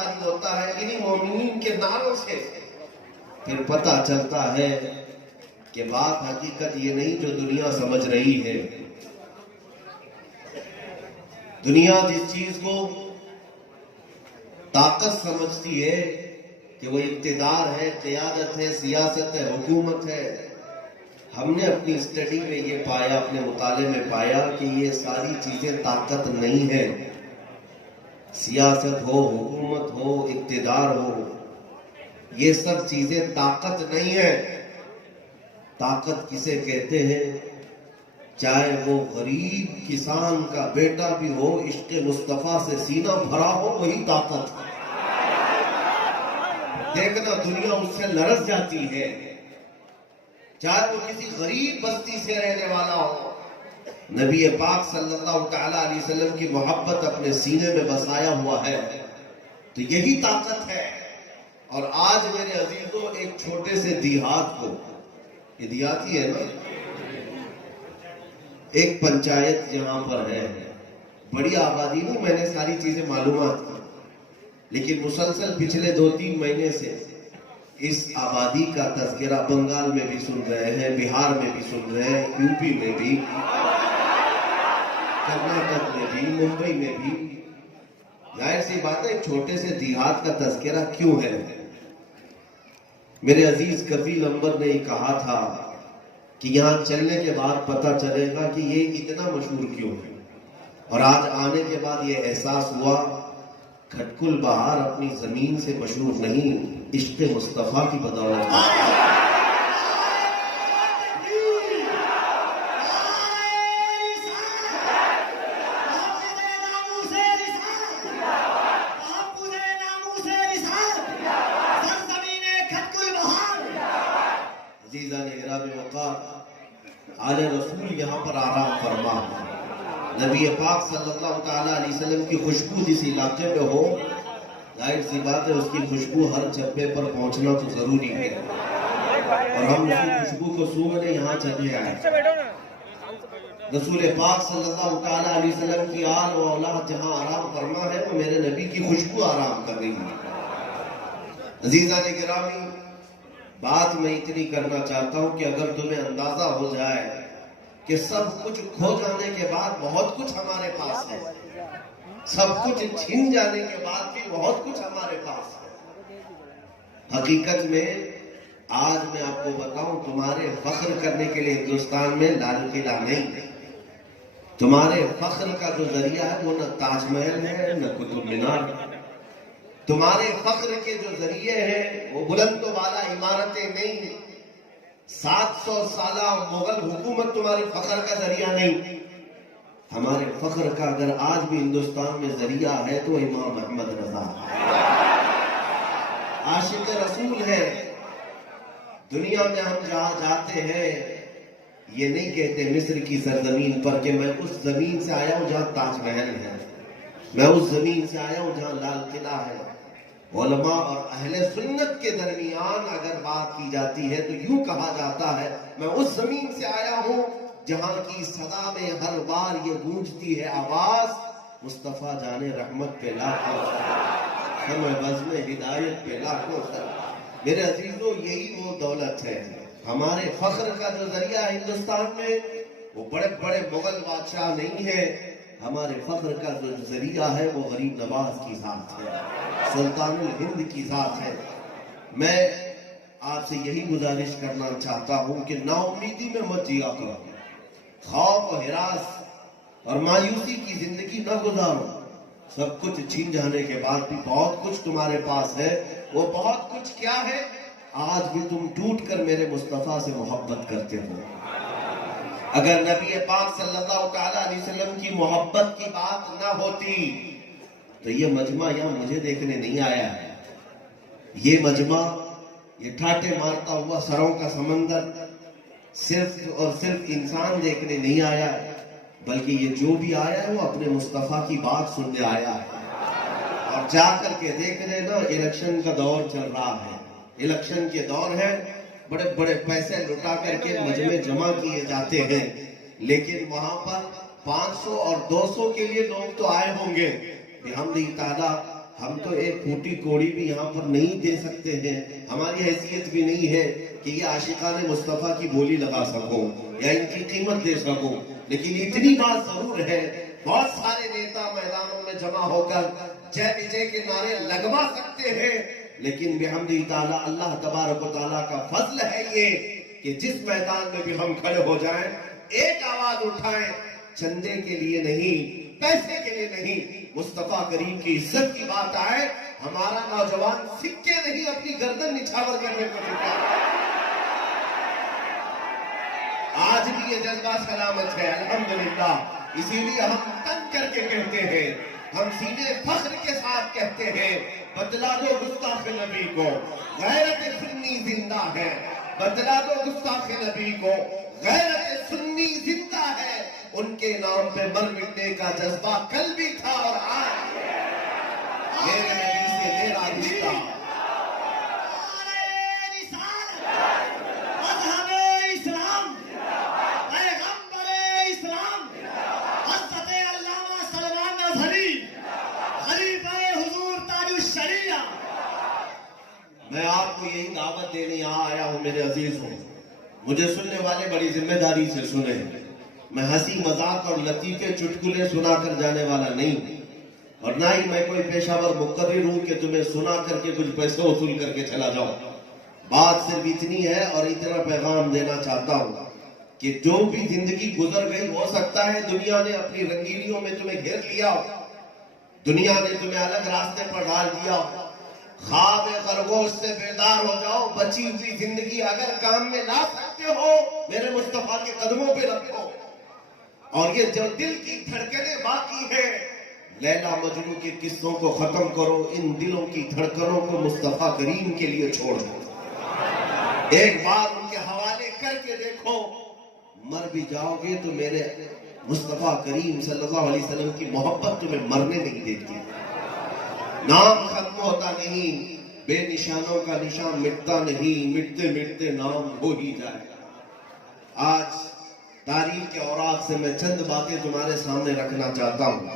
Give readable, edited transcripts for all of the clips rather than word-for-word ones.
طاری ہوتا ہے انہی مومنین کے ناموں سے، پھر پتہ چلتا ہے کہ بات حقیقت یہ نہیں جو دنیا سمجھ رہی ہے۔ دنیا جس چیز کو طاقت سمجھتی ہے کہ وہ اقتدار ہے، قیادت ہے، سیاست ہے، حکومت ہے، ہم نے اپنی اسٹڈی میں یہ پایا، اپنے مطالعے میں پایا کہ یہ ساری چیزیں طاقت نہیں ہے۔ سیاست ہو، حکومت ہو، اقتدار ہو، یہ سب چیزیں طاقت نہیں ہے۔ طاقت کسے کہتے ہیں؟ چاہے وہ غریب کسان کا بیٹا بھی ہو، عشق مصطفیٰ سے سینہ بھرا ہو، وہی طاقت ہے۔ دیکھنا دنیا اس سے لرز جاتی ہے، چاہے وہ کسی غریب بستی سے رہنے والا ہو۔ نبی پاک صلی اللہ تعالیٰ علیہ وسلم کی محبت اپنے سینے میں بسایا ہوا ہے، تو یہی طاقت ہے۔ اور آج میرے عزیزوں ایک چھوٹے سے دیہات کو، یہ دیہاتی ہے نا، ایک پنچایت یہاں پر ہے، بڑی آبادی نہیں، میں نے ساری چیزیں معلومات کی، لیکن مسلسل پچھلے 2-3 مہینے سے اس آبادی کا تذکرہ بنگال میں بھی سن رہے ہیں، بہار میں بھی سن رہے ہیں، یو پی میں بھی، کرناٹک میں بھی، ممبئی میں بھی۔ ظاہر سی بات ہے، ایک چھوٹے سے دیہات کا تذکرہ کیوں ہے؟ میرے عزیز کفیل انور نے یہ کہا تھا کہ یہاں چلنے کے بعد پتہ چلے گا کہ یہ اتنا مشہور کیوں ہے، اور آج آنے کے بعد یہ احساس ہوا کھٹکل بہار اپنی زمین سے مشہور نہیں، عشق مصطفیٰ کی بدولت ہے۔ عزیزان احرام وقار، آل رسول یہاں پر آرام فرما، نبی پاک صلی اللہ تعالیٰ علیہ وسلم کی خوشبو جس علاقے میں ہو، ظاہر سی بات ہے اس کی خوشبو ہر چپے پر پہنچنا تو ضروری ہے، اور ہم اس کی خوشبو کو سونگھنے یہاں چلے آئے۔ رسول پاک صلی اللہ تعالیٰ علیہ وسلم کی آل و اولاد جہاں آرام فرما ہے، وہ میرے نبی کی خوشبو آرام کر رہی ہے۔ عزیزان گرامی، بات میں اتنی کرنا چاہتا ہوں کہ اگر تمہیں اندازہ ہو جائے کہ سب کچھ کھو جانے کے بعد بہت کچھ ہمارے پاس ہے، سب کچھ چھن جانے کے بعد بھی بہت کچھ ہمارے پاس ہے، حقیقت میں آج میں آپ کو بتاؤں، تمہارے فخر کرنے کے لیے ہندوستان میں لال قلعہ نہیں، تمہارے فخر کا جو ذریعہ ہے وہ نہ تاج محل ہے نہ قطب مینار، تمہارے فخر کے جو ذریعے ہیں وہ بلند و بالا عمارتیں نہیں ہیں، 700 سالہ مغل حکومت تمہارے فخر کا ذریعہ نہیں۔ ہمارے فخر کا اگر آج بھی ہندوستان میں ذریعہ ہے تو امام احمد رضا عاشق رسول ہے۔ دنیا میں ہم جہاں جاتے ہیں یہ نہیں کہتے مصر کی سرزمین پر کہ میں اس زمین سے آیا ہوں جہاں تاج محل ہے، میں اس زمین سے آیا ہوں جہاں لال قلعہ ہے۔ علماء اور اہل سنت کے درمیان اگر بات کی جاتی ہے تو یوں کہا جاتا ہے میں اس زمین سے آیا ہوں جہاں کی صدا میں ہر بار یہ گونجتی ہے آواز، مصطفیٰ جان رحمت پہ لاکھوں سلام، بزم ہدایت پہ لاکھوں سلام۔ میرے عزیزوں، یہی وہ دولت ہے، ہمارے فخر کا جو ذریعہ ہے ہندوستان میں وہ بڑے بڑے مغل بادشاہ نہیں ہے، ہمارے فخر کا جو ذریعہ ہے وہ غریب نواز کی ذات ہے، سلطان الہند کی ذات ہے۔ میں آپ سے یہی گزارش کرنا چاہتا ہوں کہ نا امیدی میں مت جیا کرو، خوف و ہراس اور مایوسی کی زندگی نہ گزارو۔ سب کچھ چھین جانے کے بعد بھی بہت کچھ تمہارے پاس ہے، وہ بہت کچھ کیا ہے؟ آج بھی تم ٹوٹ کر میرے مصطفیٰ سے محبت کرتے ہو۔ اگر نبی پاک صلی اللہ تعالیٰ علیہ وسلم کی محبت کی بات نہ ہوتی تو یہ مجمع یہاں مجھے دیکھنے نہیں آیا ہے، یہ مجمع، یہ ٹھاٹے مارتا ہوا سروں کا سمندر صرف اور صرف انسان دیکھنے نہیں آیا ہے، بلکہ یہ جو بھی آیا ہے وہ اپنے مصطفیٰ کی بات سننے آیا ہے۔ اور جا کر کے دیکھ رہے نا، الیکشن کا دور چل رہا ہے، الیکشن کے دور ہے، بڑے بڑے پیسے لٹا کر کے مجمع جمع کیے جاتے ہیں، لیکن وہاں پر 500 اور 200 کے لیے لوگ تو آئے ہوں گے، بحمدہ تعالیٰ ہم تو ایک پھوٹی کوڑی بھی یہاں پر نہیں دے سکتے ہیں، ہماری حیثیت بھی نہیں ہے کہ یہ عاشقان مصطفیٰ کی بولی لگا سکوں یا ان کی قیمت دے سکوں، لیکن اتنی بات ضرور ہے، بہت سارے نیتا میدانوں میں جمع ہو کر جے وجے کے نعرے لگوا سکتے ہیں، لیکن بحمدہ تعالیٰ اللہ تبارک و تعالیٰ کا فضل ہے یہ کہ جس میدان میں بھی ہم کھڑے ہو جائیں ایک آواز اٹھائیں، چندے کے لیے نہیں، پیسے کے لیے نہیں، مصطفیٰ کریم کی عزت کی بات آئے، ہمارا نوجوان سکے نہیں اپنی گردن نچھاور کرنے کو تیار ہے۔ آج بھی یہ جذبہ سلامت ہے الحمدللہ، اسی لیے ہم تن کر کے کہتے ہیں، ہم سینے فخر کے ساتھ کہتے ہیں، بتلا دو گستاخ نبی کو غیرت سنی زندہ ہے، بتلا دو گستاخ نبی کو غیرت سنی زندہ ہے، ان کے نام پہ مر مٹنے کا جذبہ کل بھی تھا اور آج میرے نبی سے میرا رشتہ۔ میں آپ کو یہی دعوت دینے یہاں آیا ہوں میرے عزیزوں، مجھے سننے والے بڑی ذمہ داری سے سنیں، میں ہنسی مذاق اور لطیفے چٹکلے سنا کر جانے والا نہیں، اور نہ ہی میں کوئی پیشہ ور مقرر ہوں کہ تمہیں سنا کر کے کچھ پیسے وصول کر کے چلا جاؤں۔ بات صرف اتنی ہے اور اتنا پیغام دینا چاہتا ہوں کہ جو بھی زندگی گزر گئی، ہو سکتا ہے دنیا نے اپنی رنگینیوں میں تمہیں گھیر لیا، دنیا نے تمہیں الگ راستے پر ڈال دیا، خواب خرگوش سے بیدار ہو جاؤ، بچی ہوئی زندگی اگر کام میں لا سکتے ہو میرے مصطفیٰ کے قدموں پہ رکھو، اور یہ جو دل کی دھڑکنیں باقی ہیں لیلا مجنوں کے قصوں کو ختم کرو، ان دلوں کی دھڑکنوں کو مصطفیٰ کریم کے لیے چھوڑ دو، ایک بار ان کے حوالے کر کے دیکھو، مر بھی جاؤ گے تو میرے مصطفیٰ کریم صلی اللہ علیہ وسلم کی محبت تمہیں مرنے نہیں دیتی، نام ختم ہوتا نہیں، بے نشانوں کا نشان مٹتا نہیں، مٹتے مٹتے نام ہو ہی جائے گا۔ آج تاریخ کے اوراق سے میں چند باتیں تمہارے سامنے رکھنا چاہتا ہوں۔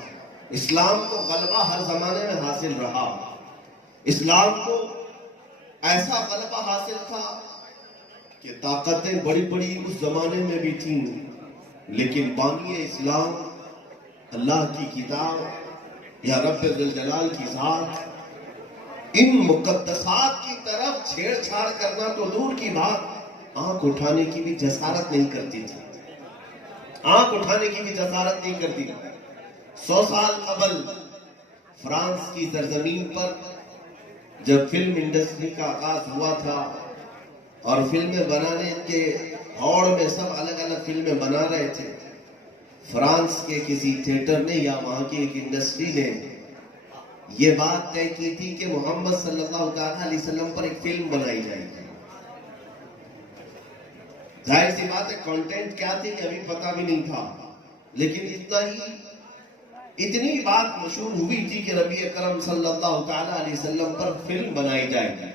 اسلام کو غلبہ ہر زمانے میں حاصل رہا، اسلام کو ایسا غلبہ حاصل تھا کہ طاقتیں بڑی بڑی اس زمانے میں بھی تھیں، لیکن بانی اسلام اللہ کی کتاب یا رب ذوالجلال کی ذات، ان مقدسات کی طرف چھیڑ چھاڑ کرنا تو دور کی بات، آنکھ اٹھانے کی بھی جسارت نہیں کرتی تھی، آنکھ اٹھانے کی بھی جسارت نہیں کرتی۔ 100 سال قبل فرانس کی سرزمین پر جب فلم انڈسٹری کا آغاز ہوا تھا اور فلمیں بنانے کے ہوڑ میں سب الگ الگ فلمیں بنا رہے تھے، فرانس کے کسی تھیٹر نے یا وہاں کی ایک انڈسٹری نے یہ بات طے کی تھی کہ محمد صلی اللہ علیہ وسلم پر ایک فلم بنائی جائے گی۔ ظاہر سی بات ہے کانٹینٹ کیا تھی ابھی پتہ بھی نہیں تھا، لیکن اتنی بات مشہور ہوئی تھی کہ نبی اکرم صلی اللہ علیہ وسلم پر فلم بنائی جائے گی،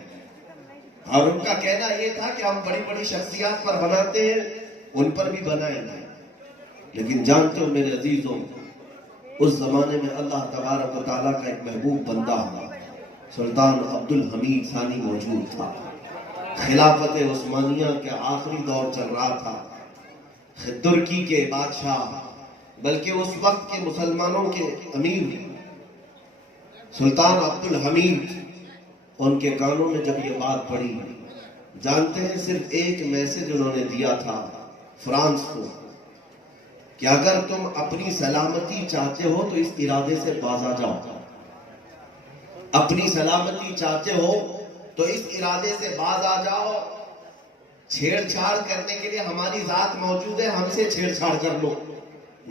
اور ان کا کہنا یہ تھا کہ ہم بڑی بڑی شخصیات پر بناتے ہیں، ان پر بھی بنائیں گے، لیکن جانتے ہو میرے عزیزوں، اس زمانے میں اللہ تبارک و تعالیٰ کا ایک محبوب بندہ سلطان عبد الحمید ثانی موجود تھا، خلافت عثمانیہ کے آخری دور چل رہا تھا، ترکی کے بادشاہ بلکہ اس وقت کے مسلمانوں کے امیر سلطان عبد الحمید، ان کے کانوں میں جب یہ بات پڑی، جانتے ہیں صرف ایک میسج انہوں نے دیا تھا فرانس کو کہ اگر تم اپنی سلامتی چاہتے ہو تو اس ارادے سے باز آ جاؤ، اپنی سلامتی چاہتے ہو تو اس ارادے سے باز آ جاؤ، چھیڑ چھاڑ کرنے کے لیے ہماری ذات موجود ہے، ہم سے چھیڑ چھاڑ کر لو،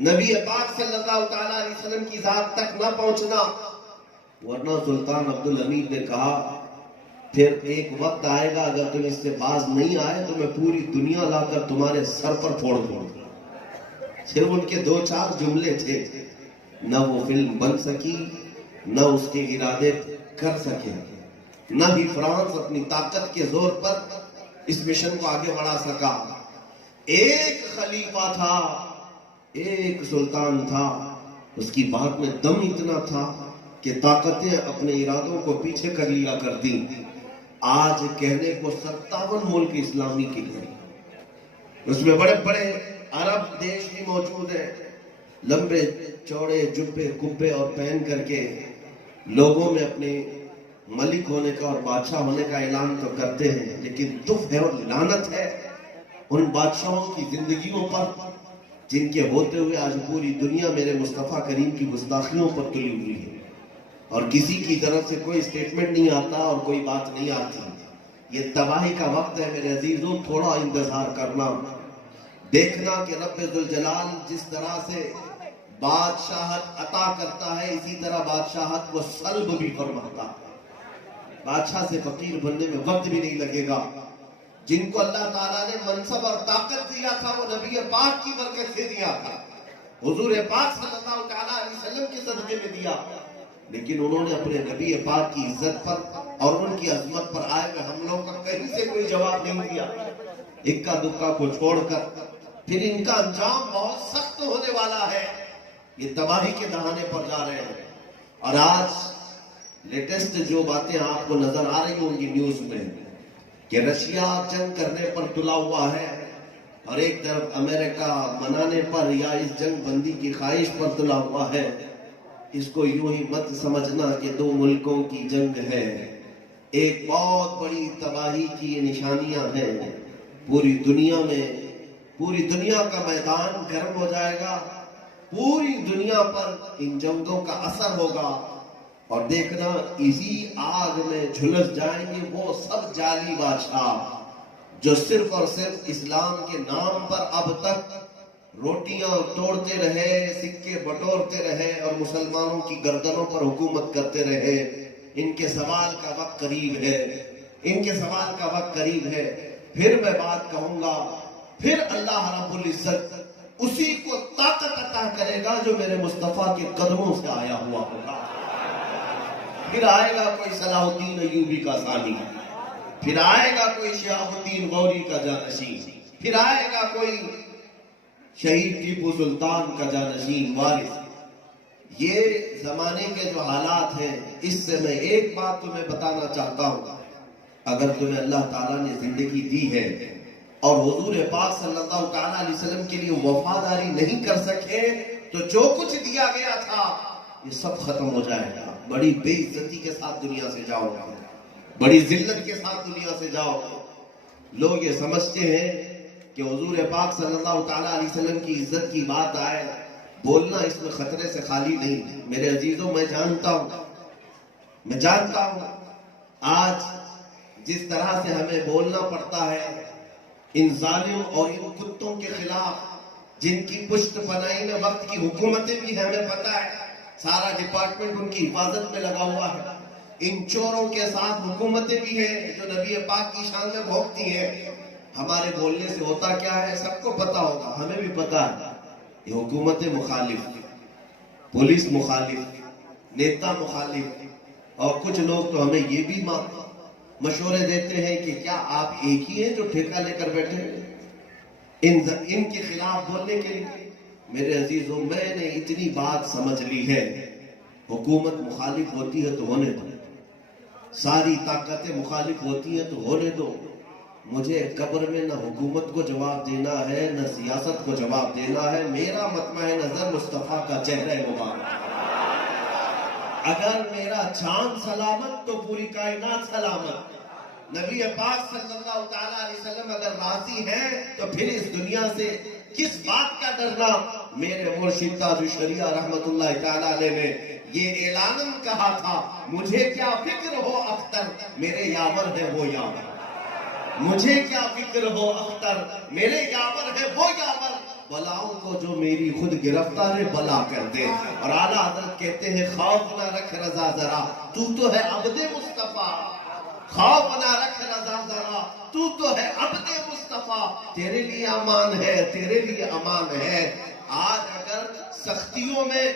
نبی پاک صلی اللہ علیہ وسلم کی ذات تک نہ پہنچنا، ورنہ سلطان عبد الحمید نے کہا پھر ایک وقت آئے گا اگر تم اس سے باز نہیں آئے تو میں پوری دنیا لا کر تمہارے سر پر پھوڑ دوں گا۔ صرف ان کے 2-4 جملے تھے، نہ وہ فلم بن سکی، نہ اس کے ارادے کر سکے، نہ ہی فرانس اپنی طاقت کے زور پر اس مشن کو آگے بڑھا سکا۔ ایک خلیفہ تھا، ایک سلطان تھا، اس کی بات میں دم اتنا تھا کہ طاقتیں اپنے ارادوں کو پیچھے کر لیا کرتی، آج کہنے کو 57 ملک اسلامی کی ہیں، اس میں بڑے بڑے عرب دیش بھی موجود ہیں، لمبے چوڑے جبے کبے اور پہن کر کے لوگوں میں اپنے ملک ہونے کا اور بادشاہ ہونے کا اعلان تو کرتے ہیں، لیکن دف ہے اور لعنت ہے ان بادشاہوں کی زندگیوں پر جن کے ہوتے ہوئے آج پوری دنیا میرے مصطفیٰ کریم کی گستاخیوں پر تلی ہوئی ہے، اور کسی کی طرف سے کوئی سٹیٹمنٹ نہیں آتا اور کوئی بات نہیں آتی۔ یہ تباہی کا وقت ہے میرے عزیزوں، تھوڑا انتظار کرنا، دیکھنا کہ رب ذوالجلال جس طرح سے بادشاہت عطا کرتا ہے اسی طرح بادشاہت کو سلب بھی فرماتا ہے۔ بادشاہ سے فقیر بننے میں وقت بھی نہیں لگے گا۔ جن کو اللہ تعالیٰ نے منصب اور طاقت دیا تھا وہ نبی پاک کی برکت سے دیا تھا، حضور پاک صلی اللہ تعالیٰ علیہ وسلم کے صدقے میں دیا، لیکن انہوں نے اپنے نبی پاک کی عزت پر اور ان کی عظمت پر آئے ہوئے حملوں کا کہیں سے کوئی جواب نہیں دیا۔ اکا دکا کو چھوڑ کر پھر ان کا انجام بہت سخت ہونے والا ہے، یہ تباہی کے دہانے پر جا رہے ہیں۔ اور آج لیٹسٹ جو باتیں آپ کو نظر آ رہی ہوں گی نیوز میں کہ رشیا جنگ کرنے پر تلا ہوا ہے اور ایک طرف امریکہ منانے پر یا اس جنگ بندی کی خواہش پر تلا ہوا ہے، اس کو یوں ہی مت سمجھنا کہ دو ملکوں کی جنگ ہے، ایک بہت بڑی تباہی کی یہ نشانیاں ہیں۔ پوری دنیا میں پوری دنیا کا میدان گرم ہو جائے گا، پوری دنیا پر ان جنگوں کا اثر ہوگا، اور دیکھنا اسی آگ میں جھلس جائیں گے وہ سب جعلی بادشاہ جو صرف اور صرف اسلام کے نام پر اب تک روٹیاں توڑتے رہے، سکے بٹورتے رہے اور مسلمانوں کی گردنوں پر حکومت کرتے رہے۔ ان کے سوال کا وقت قریب ہے، ان کے سوال کا وقت قریب ہے۔ پھر میں بات کہوں گا، پھر اللہ رب العزت اسی کو طاقت عطا کرے گا جو میرے مصطفیٰ کے قدموں سے آیا ہوا ہوگا۔ پھر آئے گا کوئی صلاح الدین ایوبی کا ثانی، پھر آئے گا کوئی شہاب الدین غوری کا جانشین، پھر آئے گا کوئی شہید ٹیپو سلطان کا جانشین وارث۔ یہ زمانے کے جو حالات ہیں، اس سے میں ایک بات تمہیں بتانا چاہتا ہوں، اگر تمہیں اللہ تعالیٰ نے زندگی دی ہے اور حضور پاک صلی اللہ تعالیٰ علیہ وسلم کے لیے وفاداری نہیں کر سکے تو جو کچھ دیا گیا تھا یہ سب ختم ہو جائے گا۔ بڑی بے عزتی کے ساتھ دنیا سے جاؤ گے، بڑی ذلت کے ساتھ دنیا سے جاؤ گے۔ لوگ یہ سمجھتے ہیں کہ حضور پاک صلی اللہ تعالیٰ علیہ وسلم کی عزت کی بات آئے، بولنا اس میں خطرے سے خالی نہیں۔ میرے عزیزوں، میں جانتا ہوں آج جس طرح سے ہمیں بولنا پڑتا ہے ان ظالم اور ان کتوں کے خلاف جن کی پشت پناہی میں وقت کی حکومتیں بھی ہیں، ہمیں پتا ہے سارا ڈپارٹمنٹ ان کی حفاظت میں لگا ہوا ہے، ان چوروں کے ساتھ حکومتیں بھی ہیں جو نبی پاک کی شان میں بھونکتی ہیں۔ ہمارے بولنے سے ہوتا کیا ہے سب کو پتا ہوگا، ہمیں بھی پتا ہے، یہ حکومتیں مخالف، پولیس مخالف، نیتا مخالف، اور کچھ لوگ تو ہمیں یہ بھی مشورے دیتے ہیں کہ کیا آپ ایک ہی ہیں جو ٹھیکہ لے کر بیٹھے ان کے خلاف بولنے کے لیے۔ میرے عزیزوں، میں نے اتنی بات سمجھ لی ہے، حکومت مخالف ہوتی ہے تو ہونے دو، ساری طاقتیں مخالف ہوتی ہیں تو ہونے دو۔ مجھے قبر میں نہ حکومت کو جواب دینا ہے نہ سیاست کو جواب دینا ہے، میرا مطمع نظر مصطفیٰ کا چہرہ مبارک۔ اگر میرا چاند سلامت تو پوری کائنات سلامت۔ نبی پاک صلی اللہ تعالیٰ علیہ وسلم اگر راضی ہیں تو پھر اس دنیا سے کس بات کا ڈرنا۔ میرے مرشد تاج الشریعہ رحمت اللہ تعالیٰ علیہ نے یہ اعلاناً کہا تھا، مجھے کیا فکر ہو اختر میرے یاور ہے وہ یاور، مجھے کیا فکر ہو اختر میرے یاور ہے وہ یاور، بلاؤں کو جو میری خود گرفتار بلا کر دے۔ اور اعلیٰ حضرت کہتے ہیں خوف نہ رکھ رضا ذرا، تو ہے عبد مصطفیٰ، خوف نہ رکھ رضا ذرا، تو ہے عبد مصطفیٰ، تیرے لیے امان ہے، تیرے لیے امان ہے۔ آج اگر سختیوں میں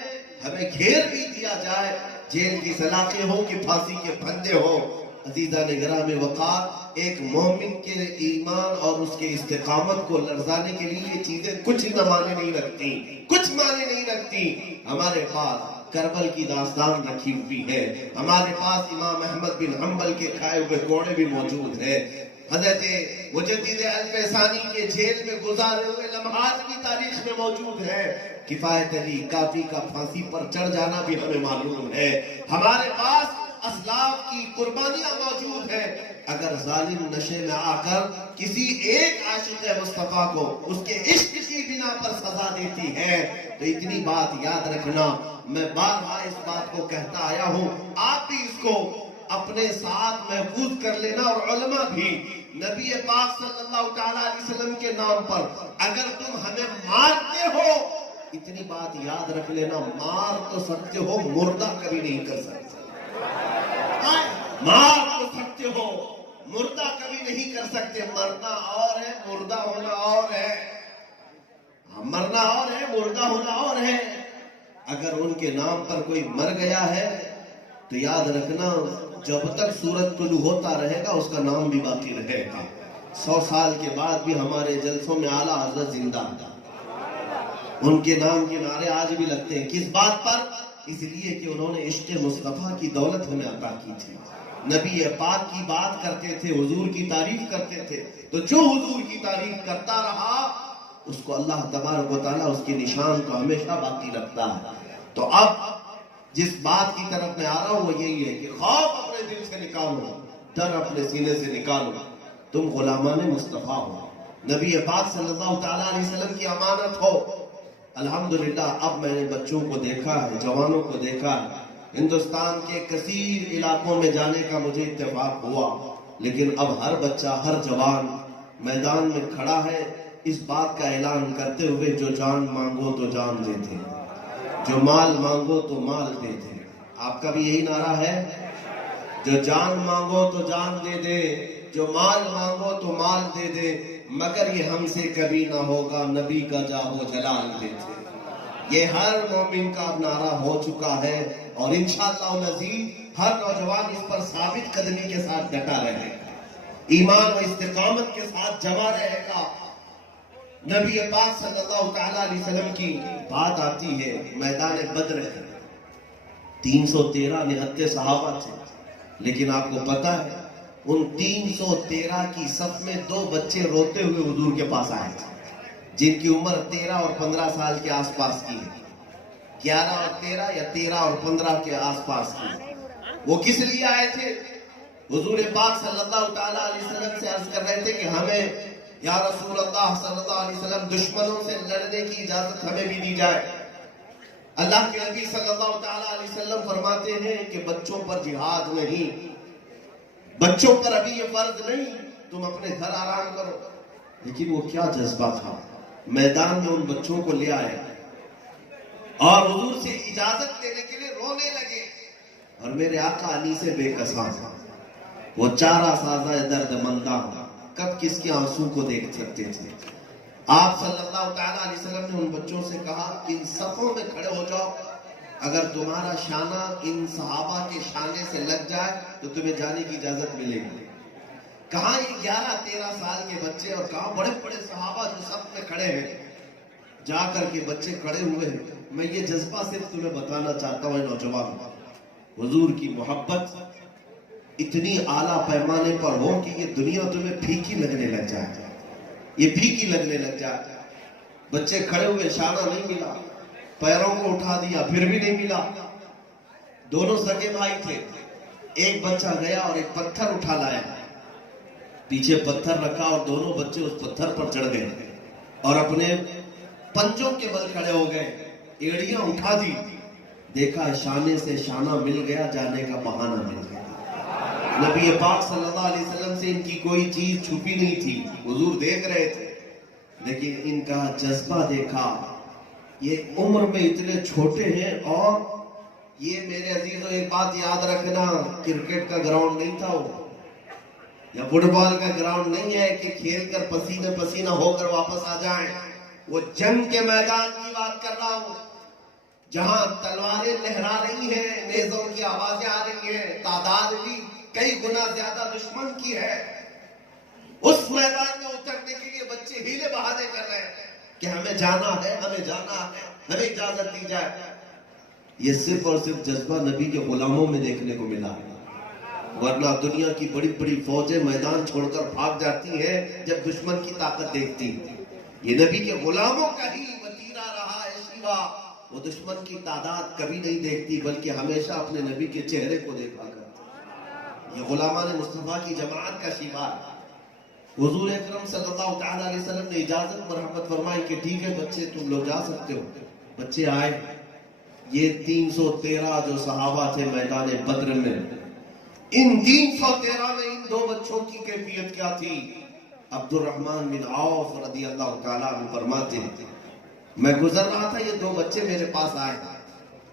ہمیں گھیر بھی دیا جائے، جیل کی سلاخیں ہو کہ پھانسی کے پھندے ہو، عزیزان گرام وقار، ایک مومن کے ایمان اور اس کے استقامت کو لرزانے کے لیے یہ چیزیں کچھ نہ مانے نہیں رکھتی، کچھ مانے نہیں رکھتی۔ ہمارے پاس کربل کی داستان رکھی ہوئی ہے. ہمارے پاس امام احمد بن حنبل کے کھائے ہوئے گھوڑے بھی موجود ہیں. حضرت مجدد الفسانی کے جیل میں گزارے ہوئے لمحات کی تاریخ میں موجود ہے. کفایت علی کافی کا پھانسی پر چڑھ جانا بھی ہمیں معلوم ہے. ہمارے پاس اسلاف کی قربانیاں موجود ہیں. اگر ظالم نشے میں آ کر کسی ایک عاشق مصطفیٰ کو اس کے عشق کی بنا پر سزا دیتی ہے تو اتنی بات یاد رکھنا، میں بار بار اس بات کو کہتا آیا ہوں، آپ بھی اس کو اپنے ساتھ محفوظ کر لینا. اور علماء بھی نبی پاک صلی اللہ تعالیٰ علیہ وسلم کے نام پر اگر تم ہمیں مارتے ہو، اتنی بات یاد رکھ لینا، مار تو سکتے ہو، مردہ کبھی نہیں کر سکتے. مار تو سکتے ہو، مردہ کبھی نہیں کر سکتے. مرنا اور ہے، مردہ ہونا اور ہے. مرنا اور ہے، مردہ ہونا اور ہے. اگر ان کے نام پر کوئی مر گیا ہے تو یاد رکھنا، جب تک سورج طلوع ہوتا رہے گا اس کا نام بھی باقی رہے گا. 100 سال کے بعد بھی ہمارے جلسوں میں اعلیٰ حضرت زندہ تھا. ان کے نام کے نعرے آج بھی لگتے ہیں. کس بات پر؟ اس لیے کہ انہوں نے عشق مصطفیٰ کی دولت ہمیں عطا کی تھی. نبی پاک کی بات کرتے تھے، حضور کی تعریف کرتے تھے، تو جو حضور کی تعریف کرتا رہا اس کو اللہ تبارک و تعالیٰ اس کے نشان کو ہمیشہ باقی رکھتا ہے. تو اب جس بات کی طرف میں آ رہا ہوں وہ یہی ہے کہ خوف اپنے دل سے نکالو، ڈر اپنے سینے سے نکالو. تم غلامان مصطفیٰ ہو، نبی پاک صلی اللہ تعالیٰ علیہ وسلم کی امانت ہو. الحمدللہ اب میں نے بچوں کو دیکھا ہے، جوانوں کو دیکھا ہے. ہندوستان کے کثیر علاقوں میں جانے کا مجھے اتفاق ہوا، لیکن اب ہر بچہ، ہر جوان میدان میں کھڑا ہے اس بات کا اعلان کرتے ہوئے، جو جان مانگو تو جان دیتے، جو مال مانگو تو مال دیتے. آپ کا بھی یہی نعرہ ہے؟ جو جان مانگو تو جان دے دے، جو مال مانگو تو مال دے دے، مگر یہ ہم سے کبھی نہ ہوگا، نبی کا جاہو جلال دیتے. یہ ہر مومن کا نعرہ ہو چکا ہے، اور انشاءاللہ العزیز ہر نوجوان اس پر ثابت قدمی کے ساتھ ڈٹا رہے گا، ایمان و استقامت کے ساتھ جمع رہے گا. نبی پاک صلی اللہ تعالیٰ علیہ وسلم کی بات آتی ہے میدان بدر ہے. 313 نہتے صحابہ تھے، لیکن آپ کو پتا ہے ان 313 کی صف میں 2 بچے روتے ہوئے حضور کے پاس آئے تھے، جن کی عمر 13 اور 15 سال کے آس پاس کی ہے. 11 اور 13 یا 13 اور 15 کے آس پاس کی. وہ کس لیے آئے تھے؟ حضور پاک صلی اللہ تعالیٰ علیہ وسلم سے عرض کر رہے تھے کہ ہمیں یا رسول اللہ صلی اللہ علیہ وسلم دشمنوں سے لڑنے کی اجازت ہمیں بھی دی جائے. اللہ کے نبی صلی اللہ تعالیٰ علیہ وسلم فرماتے ہیں کہ بچوں پر جہاد نہیں، بچوں پر ابھی یہ فرض نہیں، تم اپنے گھر آرام کرو. لیکن وہ کیا جذبہ تھا، میدان میں ان بچوں کو لے آئے اور حضور سے اجازت لینے کے لیے رونے لگے. اور میرے آقا علی سے بے قصاں، وہ چارہ سازہ درد مندہ، کب کس کے آنسو کو دیکھ سکتے تھے. آپ صلی اللہ تعالیٰ علیہ وسلم نے ان بچوں سے کہا ان صفوں میں کھڑے ہو جاؤ، اگر تمہارا شانہ ان صحابہ کے شانے سے لگ جائے تو تمہیں جانے کی اجازت ملے گی. کہاں یہ 11-13 سال کے بچے اور کہاں بڑے بڑے صحابہ جو صف میں کھڑے ہیں. جا کر کے بچے کھڑے ہوئے ہیں. میں یہ جذبہ صرف تمہیں بتانا چاہتا ہوں نوجوان، حضور کی محبت اتنی اعلیٰ پیمانے پر ہو کہ یہ دنیا تمہیں پھیکی لگنے لگ جائے، یہ پھیکی لگنے لگ جائے. بچے کھڑے ہوئے، شانہ نہیں ملا، پیروں کو اٹھا دیا پھر بھی نہیں ملا. دونوں سگے بھائی تھے، ایک بچہ گیا اور ایک پتھر اٹھا لایا، پیچھے پتھر رکھا اور دونوں بچے اس پتھر پر چڑھ گئے اور اپنے پنجوں کے بل کھڑے ہو گئے، ایڑیاں اٹھا دی. دیکھا شانے سے شانہ مل گیا، جانے کا بہانہ مل گیا. نبی پاک صلی اللہ علیہ وسلم سے ان کی کوئی چیز چھپی نہیں تھی، حضور دیکھ رہے تھے. لیکن ان کا جذبہ دیکھا. یہ عمر میں اتنے چھوٹے ہیں، اور یہ میرے عزیزوں ایک بات یاد رکھنا، کرکٹ کا گراؤنڈ نہیں تھا وہ، یا فٹ بال کا گراؤنڈ نہیں ہے کہ کھیل کر پسینہ پسینہ ہو کر واپس آ جائیں. وہ جنگ کے میدان کی بات کر رہا ہوں، جہاں تلواریں لہرا رہی ہیں، نیزوں کی آوازیں آ رہی ہیں، تعداد بھی کئی گنا زیادہ دشمن کی ہے. اس میدان میں اترنے کے لیے بچے ہیلے بہانے کر رہے ہیں کہ ہمیں جانا ہے، ہمیں جانا ہے، ہمیں اجازت دی جائے. یہ صرف اور صرف جذبہ نبی کے غلاموں میں دیکھنے کو ملا ہے، ورنہ دنیا کی بڑی بڑی فوجیں میدان چھوڑ کر بھاگ جاتی ہیں جب دشمن کی طاقت دیکھتی ہیں۔ یہ نبی کے غلاموں کا ہی وتیرہ رہا ہے شیوا، وہ دشمن کی تعداد کبھی نہیں دیکھتی بلکہ ہمیشہ اپنے نبی کے چہرے کو دیکھا کرتی۔ یہ غلامان مصطفیٰ کی جماعت کا شیوا ہے۔ حضور اکرم صلی اللہ تعالیٰ علیہ وسلم نے اجازت مرحمت فرمائی کہ ٹھیک ہے بچے تم لوگ جا سکتے ہو۔ بچے آئے، یہ 313 جو صحابہ تھے میدان بدر میں، ان 313 میں ان دو بچوں کی کیفیت کیا تھی؟ عبد الرحمن بن عوف رضی اللہ تعالیٰ عنہ فرماتے ہیں میں گزر رہا تھا، یہ دو بچے میرے پاس آئے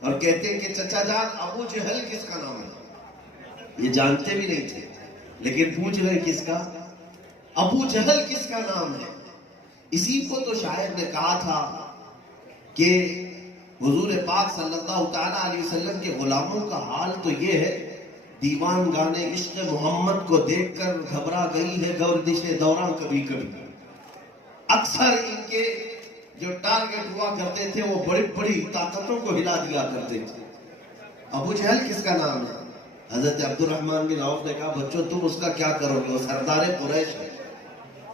اور کہتے ہیں کہ چچا جان ابو جہل کس کا نام ہے؟ یہ جانتے بھی نہیں تھے لیکن پوچھ رہے کس کا؟ ابو جہل کس کا نام ہے؟ اسی کو تو شاعر نے کہا تھا کہ حضور پاک صلی اللہ تعالیٰ علیہ وسلم کے غلاموں کا حال تو یہ ہے، دیوان گانے عشق محمد کو دیکھ کر گھبرا گئی ہے گردش دوران کبھی کبھی۔ اکثر ان کے جو ٹارگٹ ہوا کرتے تھے وہ بڑی بڑی طاقتوں کو ہلا دیا کرتے تھے۔ ابو جہل کس کا نام ہے؟ حضرت عبد الرحمن بن عوف نے کہا بچوں تم اس کا کیا کرو گے؟ وہ سردار قریش ہے،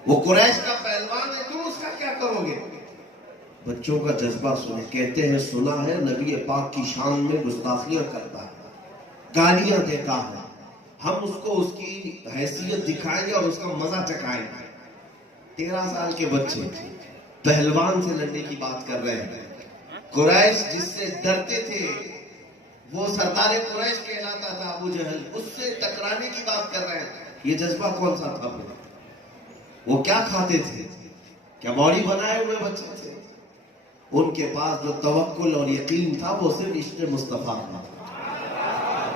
وہ قریش کا پہلوان ہے، تم اس کا کیا کرو گے؟ بچوں کا جذبہ سنے، کہتے ہیں سنا ہے نبی پاک کی شان میں گستاخیاں کرتا ہے، گالیاں دیتا ہے، ہم اس کو اس کی حیثیت دکھائیں گے اور اس کا مزہ چکھائیں گے۔ 13 سال کے بچے پہلوان سے لڑنے کی بات کر رہے ہیں۔ قریش جس سے ڈرتے تھے وہ سردار قریش کہلاتا تھا ابو جہل، اس سے ٹکرانے کی بات کر رہے ہیں۔ یہ جذبہ کون سا تھا؟ وہ کیا کھاتے تھے؟ کیا باڈی بنائے ہوئے بچے تھے؟ ان کے پاس جو توکل اور یقین تھا وہ صرف عشق مصطفیٰ کا تھا،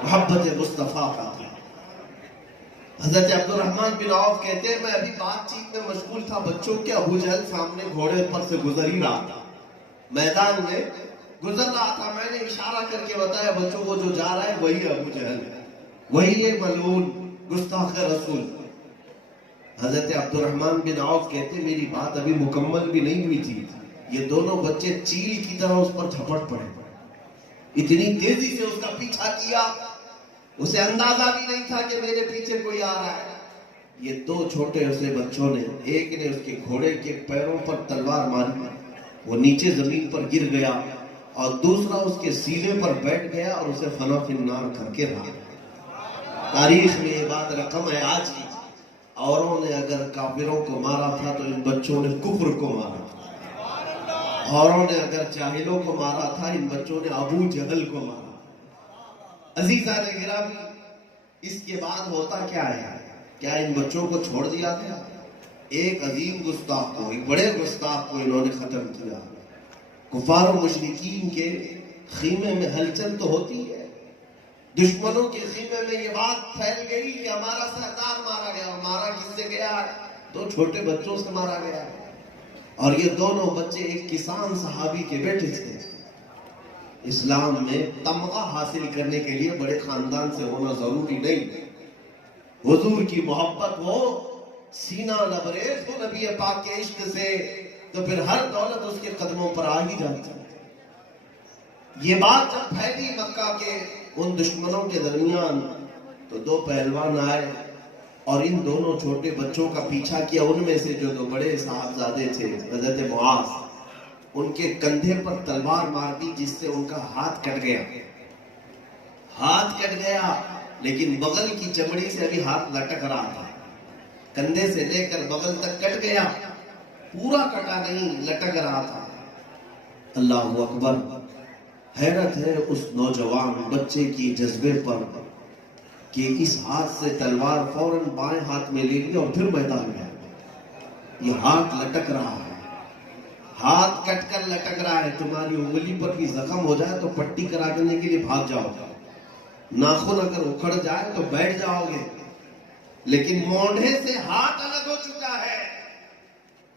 محبت مصطفیٰ کا تھا۔ حضرت عبد الرحمن بن عوف کہتے ہیں میں ابھی بات چیت میں مشغول تھا بچوں کے، ابو جہل سامنے گھوڑے پر سے گزر ہی رہا تھا، میدان میں گزر رہا تھا۔ میں نے اشارہ کر کے بتایا بچوں وہ جو جا رہا ہے وہی ابو جہل ہے، وہی ہے ملعون گستاخ رسول۔ حضرت عبد الرحمن بن عوف کہتے ہیں میری بات ابھی مکمل بھی نہیں ہوئی تھی، یہ دونوں بچے چیل کی طرح اس پر جھپٹ پڑے، اتنی تیزی سے اس کا پیچھا کیا، اسے اندازہ بھی نہیں تھا کہ میرے پیچھے کوئی آ رہا ہے۔ یہ دو چھوٹے اسے بچوں نے، ایک نے اس کے گھوڑے کے پیروں پر تلوار ماری، وہ نیچے زمین پر گر گیا، اور دوسرا اس کے سینے پر بیٹھ گیا اور اسے فنا فی النار کر کے رہا۔ تاریخ میں یہ بات رقم ہے آج کی، اوروں نے اگر کافروں کو مارا تھا تو ان بچوں نے کفر کو مارا تھا، اوروں نے اگر جاہلوں کو مارا تھا ان بچوں نے ابو جہل کو مارا۔ عزیزان گرامی، اس کے بعد ہوتا کیا ہے؟ کیا ان بچوں کو چھوڑ دیا گیا؟ ایک عظیم گستاخ کو، ایک بڑے گستاخ کو انہوں نے ختم کیا۔ کفار و مشرکین کے خیمے میں ہلچل تو ہوتی ہے، دشمنوں کے خیمے میں یہ بات پھیل گئی کہ ہمارا سردار مارا گیا، اور مارا کس سے گیا؟ دو چھوٹے بچوں سے مارا گیا، اور یہ دونوں بچے ایک کسان صحابی کے بیٹے تھے۔ اسلام میں تمغہ حاصل کرنے کے لیے بڑے خاندان سے ہونا ضروری نہیں، حضور کی محبت ہو، سینہ لبریز ہو نبی پاک کے عشق سے، تو پھر ہر دولت اس کے قدموں پر آ ہی جاتی ہے۔ یہ بات جب پھیلی مکہ کے ان دشمنوں کے درمیان تو دو پہلوان آئے اور ان دونوں چھوٹے بچوں کا پیچھا کیا۔ ان میں سے جو دو بڑے صاحبزادے تھے حضرت معاذ، ان کے کندھے پر تلوار مار دی جس سے ان کا ہاتھ کٹ گیا، ہاتھ کٹ گیا، لیکن بغل کی چمڑی سے ابھی ہاتھ لٹک رہا تھا، کندھے سے لے کر بغل تک کٹ گیا، پورا کٹا نہیں، لٹک رہا تھا۔ اللہ اکبر! حیرت ہے اس نوجوان بچے کی جذبے پر کہ اس ہاتھ سے تلوار فوراً بائیں ہاتھ میں لے لی اور پھر میدان میں یہ ہاتھ لٹک رہا ہے، ہاتھ کٹ کر لٹک رہا ہے۔ تمہاری انگلی پر بھی زخم ہو جائے تو پٹی کرا کرنے کے لیے بھاگ جاؤ، ناخن اگر اکھڑ جائے تو بیٹھ جاؤ گے، لیکن مونڈھے سے ہاتھ الگ ہو چکا ہے۔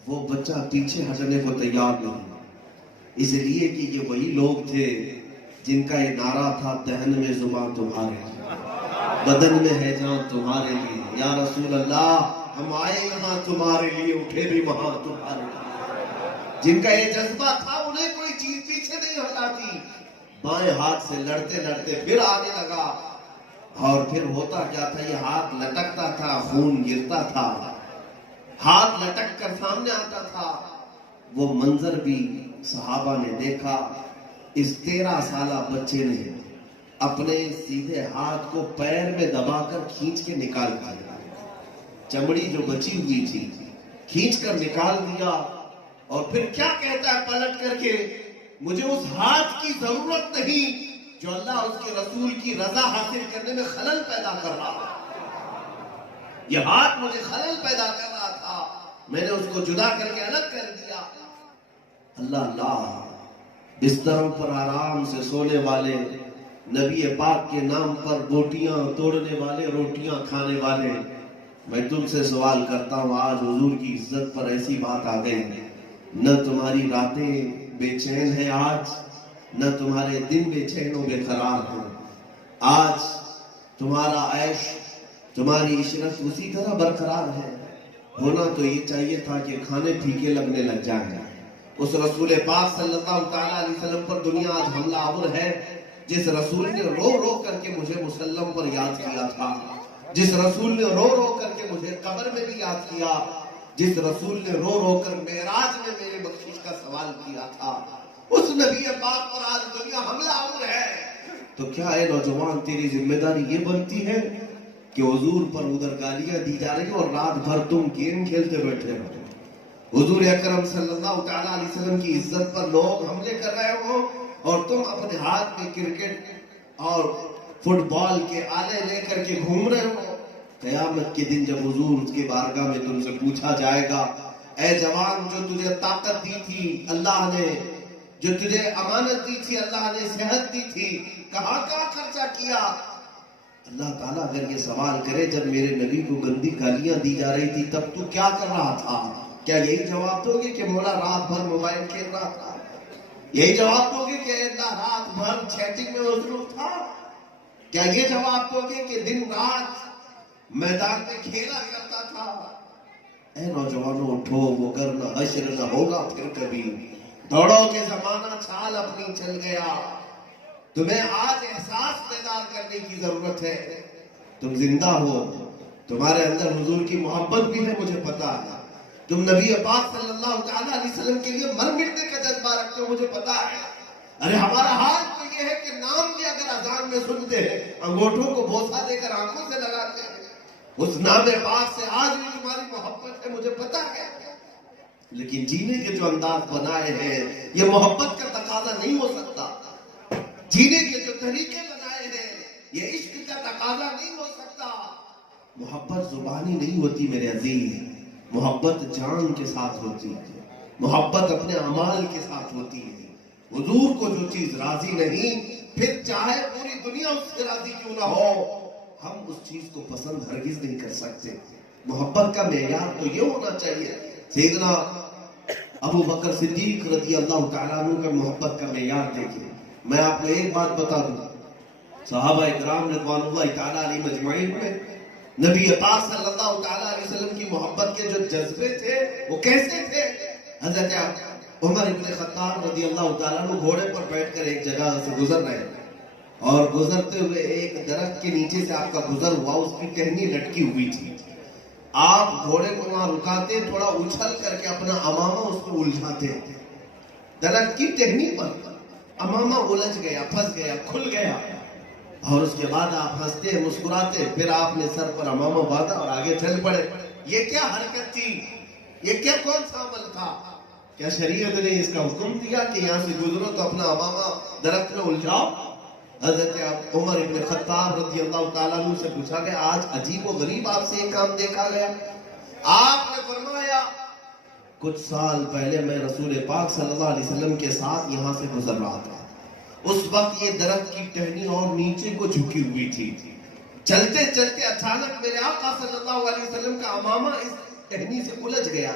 وہ بچہ پیچھے ہٹنے کو تیار نہیں، اس لیے کہ یہ وہی لوگ تھے جن کا یہ نعرہ تھا دہن میں زبان تمہارے لیے، بدن میں ہے جان تمہارے لیے، یا رسول اللہ ہم آئے یہاں تمہارے لیے، اٹھے بھی وہاں تمہارے لیے۔ جن کا یہ جذبہ تھا انہیں کوئی چیز پیچھے نہیں ہٹاتی، بائیں ہاتھ سے لڑتے لڑتے پھر آنے لگا، اور پھر ہوتا کیا تھا، یہ ہاتھ لٹکتا تھا، خون گرتا تھا، ہاتھ لٹک کر سامنے آتا تھا۔ وہ منظر بھی صحابہ نے دیکھا، اس 13 سالہ بچے نے اپنے سیدھے ہاتھ کو پیر میں دبا کر کھینچ کے نکال دیا، چمڑی جو بچی ہوئی تھی کھینچ کر نکال دیا، اور پھر کیا کہتا ہے پلٹ کر کے، مجھے اس ہاتھ کی ضرورت نہیں جو اللہ اس کے رسول کی رضا حاصل کرنے میں خلل پیدا کر رہا ہے، یہ ہاتھ مجھے خلل پیدا کر رہا تھا، میں نے اس کو جدا کر کے الگ کر دیا۔ اللہ بستروں پر آرام سے سونے والے، نبی پاک کے نام پر بوٹیاں توڑنے والے، روٹیاں کھانے والے، میں تم سے سوال کرتا ہوں، آج حضور کی عزت پر ایسی بات آ گئی، نہ تمہاری راتیں بے چین ہیں آج، نہ تمہارے دن بے چین و بے قرار ہیں، آج تمہارا عیش، تمہاری عشرت اسی طرح برقرار ہے۔ ہونا تو یہ چاہیے تھا کہ کھانے پھیکے لگنے لگ جائیں۔ اس رسول پاک صلی اللہ تعالیٰ علیہ وسلم پر دنیا آج حملہ آور ہے، جس رسول نے رو رو کر کے مجھے مسلم پر یاد کیا تھا، جس رسول نے رو رو کر کے مجھے قبر میں بھی یاد کیا، جس رسول نے رو رو کر معراج میں میرے بخشش کا سوال کیا تھا، اس نبی پاک پر آج دنیا حملہ آور ہے۔ تو کیا اے نوجوان تیری ذمہ داری یہ بنتی ہے کہ حضور پر ادھر گالیاں دی جا رہی ہیں اور رات بھر تم گیم کھیلتے بیٹھے ہو، حضور اکرم صلی اللہ تعالیٰ علیہ وسلم کی عزت پر لوگ حملے کر رہے ہو اور تم اپنے ہاتھ میں کرکٹ اور فٹ بال کے آلے لے کر کے گھوم رہے ہو۔ قیامت کے دن جب حضور کی بارگاہ میں تم سے پوچھا جائے گا، اے جوان جو تجھے طاقت دی تھی اللہ نے، جو تجھے امانت دی تھی اللہ نے، صحت دی تھی، کہاں کہاں خرچہ کیا؟ اللہ تعالیٰ اگر یہ سوال کرے جب میرے نبی کو گندی گالیاں دی جا رہی تھی تب تو کیا کر رہا تھا، کیا یہی جواب دو گے کہ مولا رات بھر موبائل کھیل رہا تھا؟ یہی جواب دو گے کہ اللہ رات بھر چیٹنگ میں مصروف تھا؟ کیا یہ جواب دو گے کہ دن رات میدان میں کھیلا کرتا تھا؟ اے نوجوانوں اٹھو، وہ گر نہ حشر نہ ہوگا پھر کبھی، دوڑو کہ زمانہ چھال اپنی چل گیا۔ تمہیں آج احساس بیدار کرنے کی ضرورت ہے، تم زندہ ہو، تمہارے اندر حضور کی محبت بھی ہے، مجھے پتا ہے، تم نبی پاک صلی اللہ تعالیٰ علیہ وسلم کے لیے مر مٹنے کا جذبہ رکھتے ہو، مجھے پتا ہے۔ ارے ہمارا حال تو یہ ہے کہ نام بھی اگر اذان میں سنتے ہیں انگوٹھوں کو بوسہ دے کر آنکھوں سے لگاتے ہیں، اس نام پاک سے آج بھی تمہاری محبت ہے، مجھے پتا ہے، لیکن جینے کے جو انداز بنائے ہیں یہ محبت کا تقاضا نہیں ہو سکتا، جینے کے جو طریقے بنائے ہیں یہ عشق کا تقاضا نہیں ہو سکتا۔ محبت زبانی نہیں ہوتی میرے عزیز، محبت جان کے ساتھ ہوتی ہے، محبت اپنے اعمال کے ساتھ ہوتی ہے۔ حضور کو جو چیز راضی نہیں، پھر چاہے پوری دنیا اس سے راضی کیوں نہ ہو، ہم اس چیز کو پسند ہرگز نہیں کر سکتے۔ محبت کا معیار تو یہ ہونا چاہیے۔ سیدنا ابو بکر صدیق رضی اللہ تعالیٰ عنہ کا محبت کا معیار دیکھیں۔ میں آپ کو ایک بات بتا دوں، صحابہ اکرام رضوان اللہ تعالیٰ علیہ مجمعین میں نبی پاک صلی اللہ تعالیٰ علیہ وسلم کی محبت کے جو جذبے تھے وہ کیسے تھے؟ حضرت عمر ابن خطاب رضی اللہ تعالیٰ عنہ گھوڑے پر بیٹھ کر ایک جگہ سے گزر رہے اور گزرتے ہوئے ایک درخت کے نیچے سے آپ کا گزر ہوا، اس کی ٹہنی لٹکی ہوئی تھی، آپ گھوڑے کو وہاں رکاتے، تھوڑا اچھل کر کے اپنا امامہ اس کو الجھاتے، درخت کی ٹہنی پر امامہ الجھ گیا، پھنس گیا، کھل گیا، اور اس کے بعد آپ ہنستے مسکراتے، پھر آپ نے سر پر امامہ باندھا اور آگے چل پڑے۔ یہ کیا حرکت تھی؟ یہ کیا کون سا عمل تھا؟ کیا شریعت نے اس کا حکم دیا کہ یہاں سے گزرو تو اپنا امامہ درخت میں الجھاؤ؟ حضرت عمر ابن خطاب رضی اللہ تعالیٰ عنہ سے پوچھا گیا، آج عجیب و غریب آپ سے یہ کام دیکھا گیا؟ آپ نے فرمایا، کچھ سال پہلے میں رسول پاک صلی اللہ علیہ وسلم کے ساتھ یہاں سے گزر رہا تھا، اس وقت یہ درخت کی ٹہنی اور نیچے کو جھکی ہوئی تھی، چلتے چلتے اچانک میرے آقا صلی اللہ علیہ وسلم کا امامہ اس ٹہنی سے الجھ گیا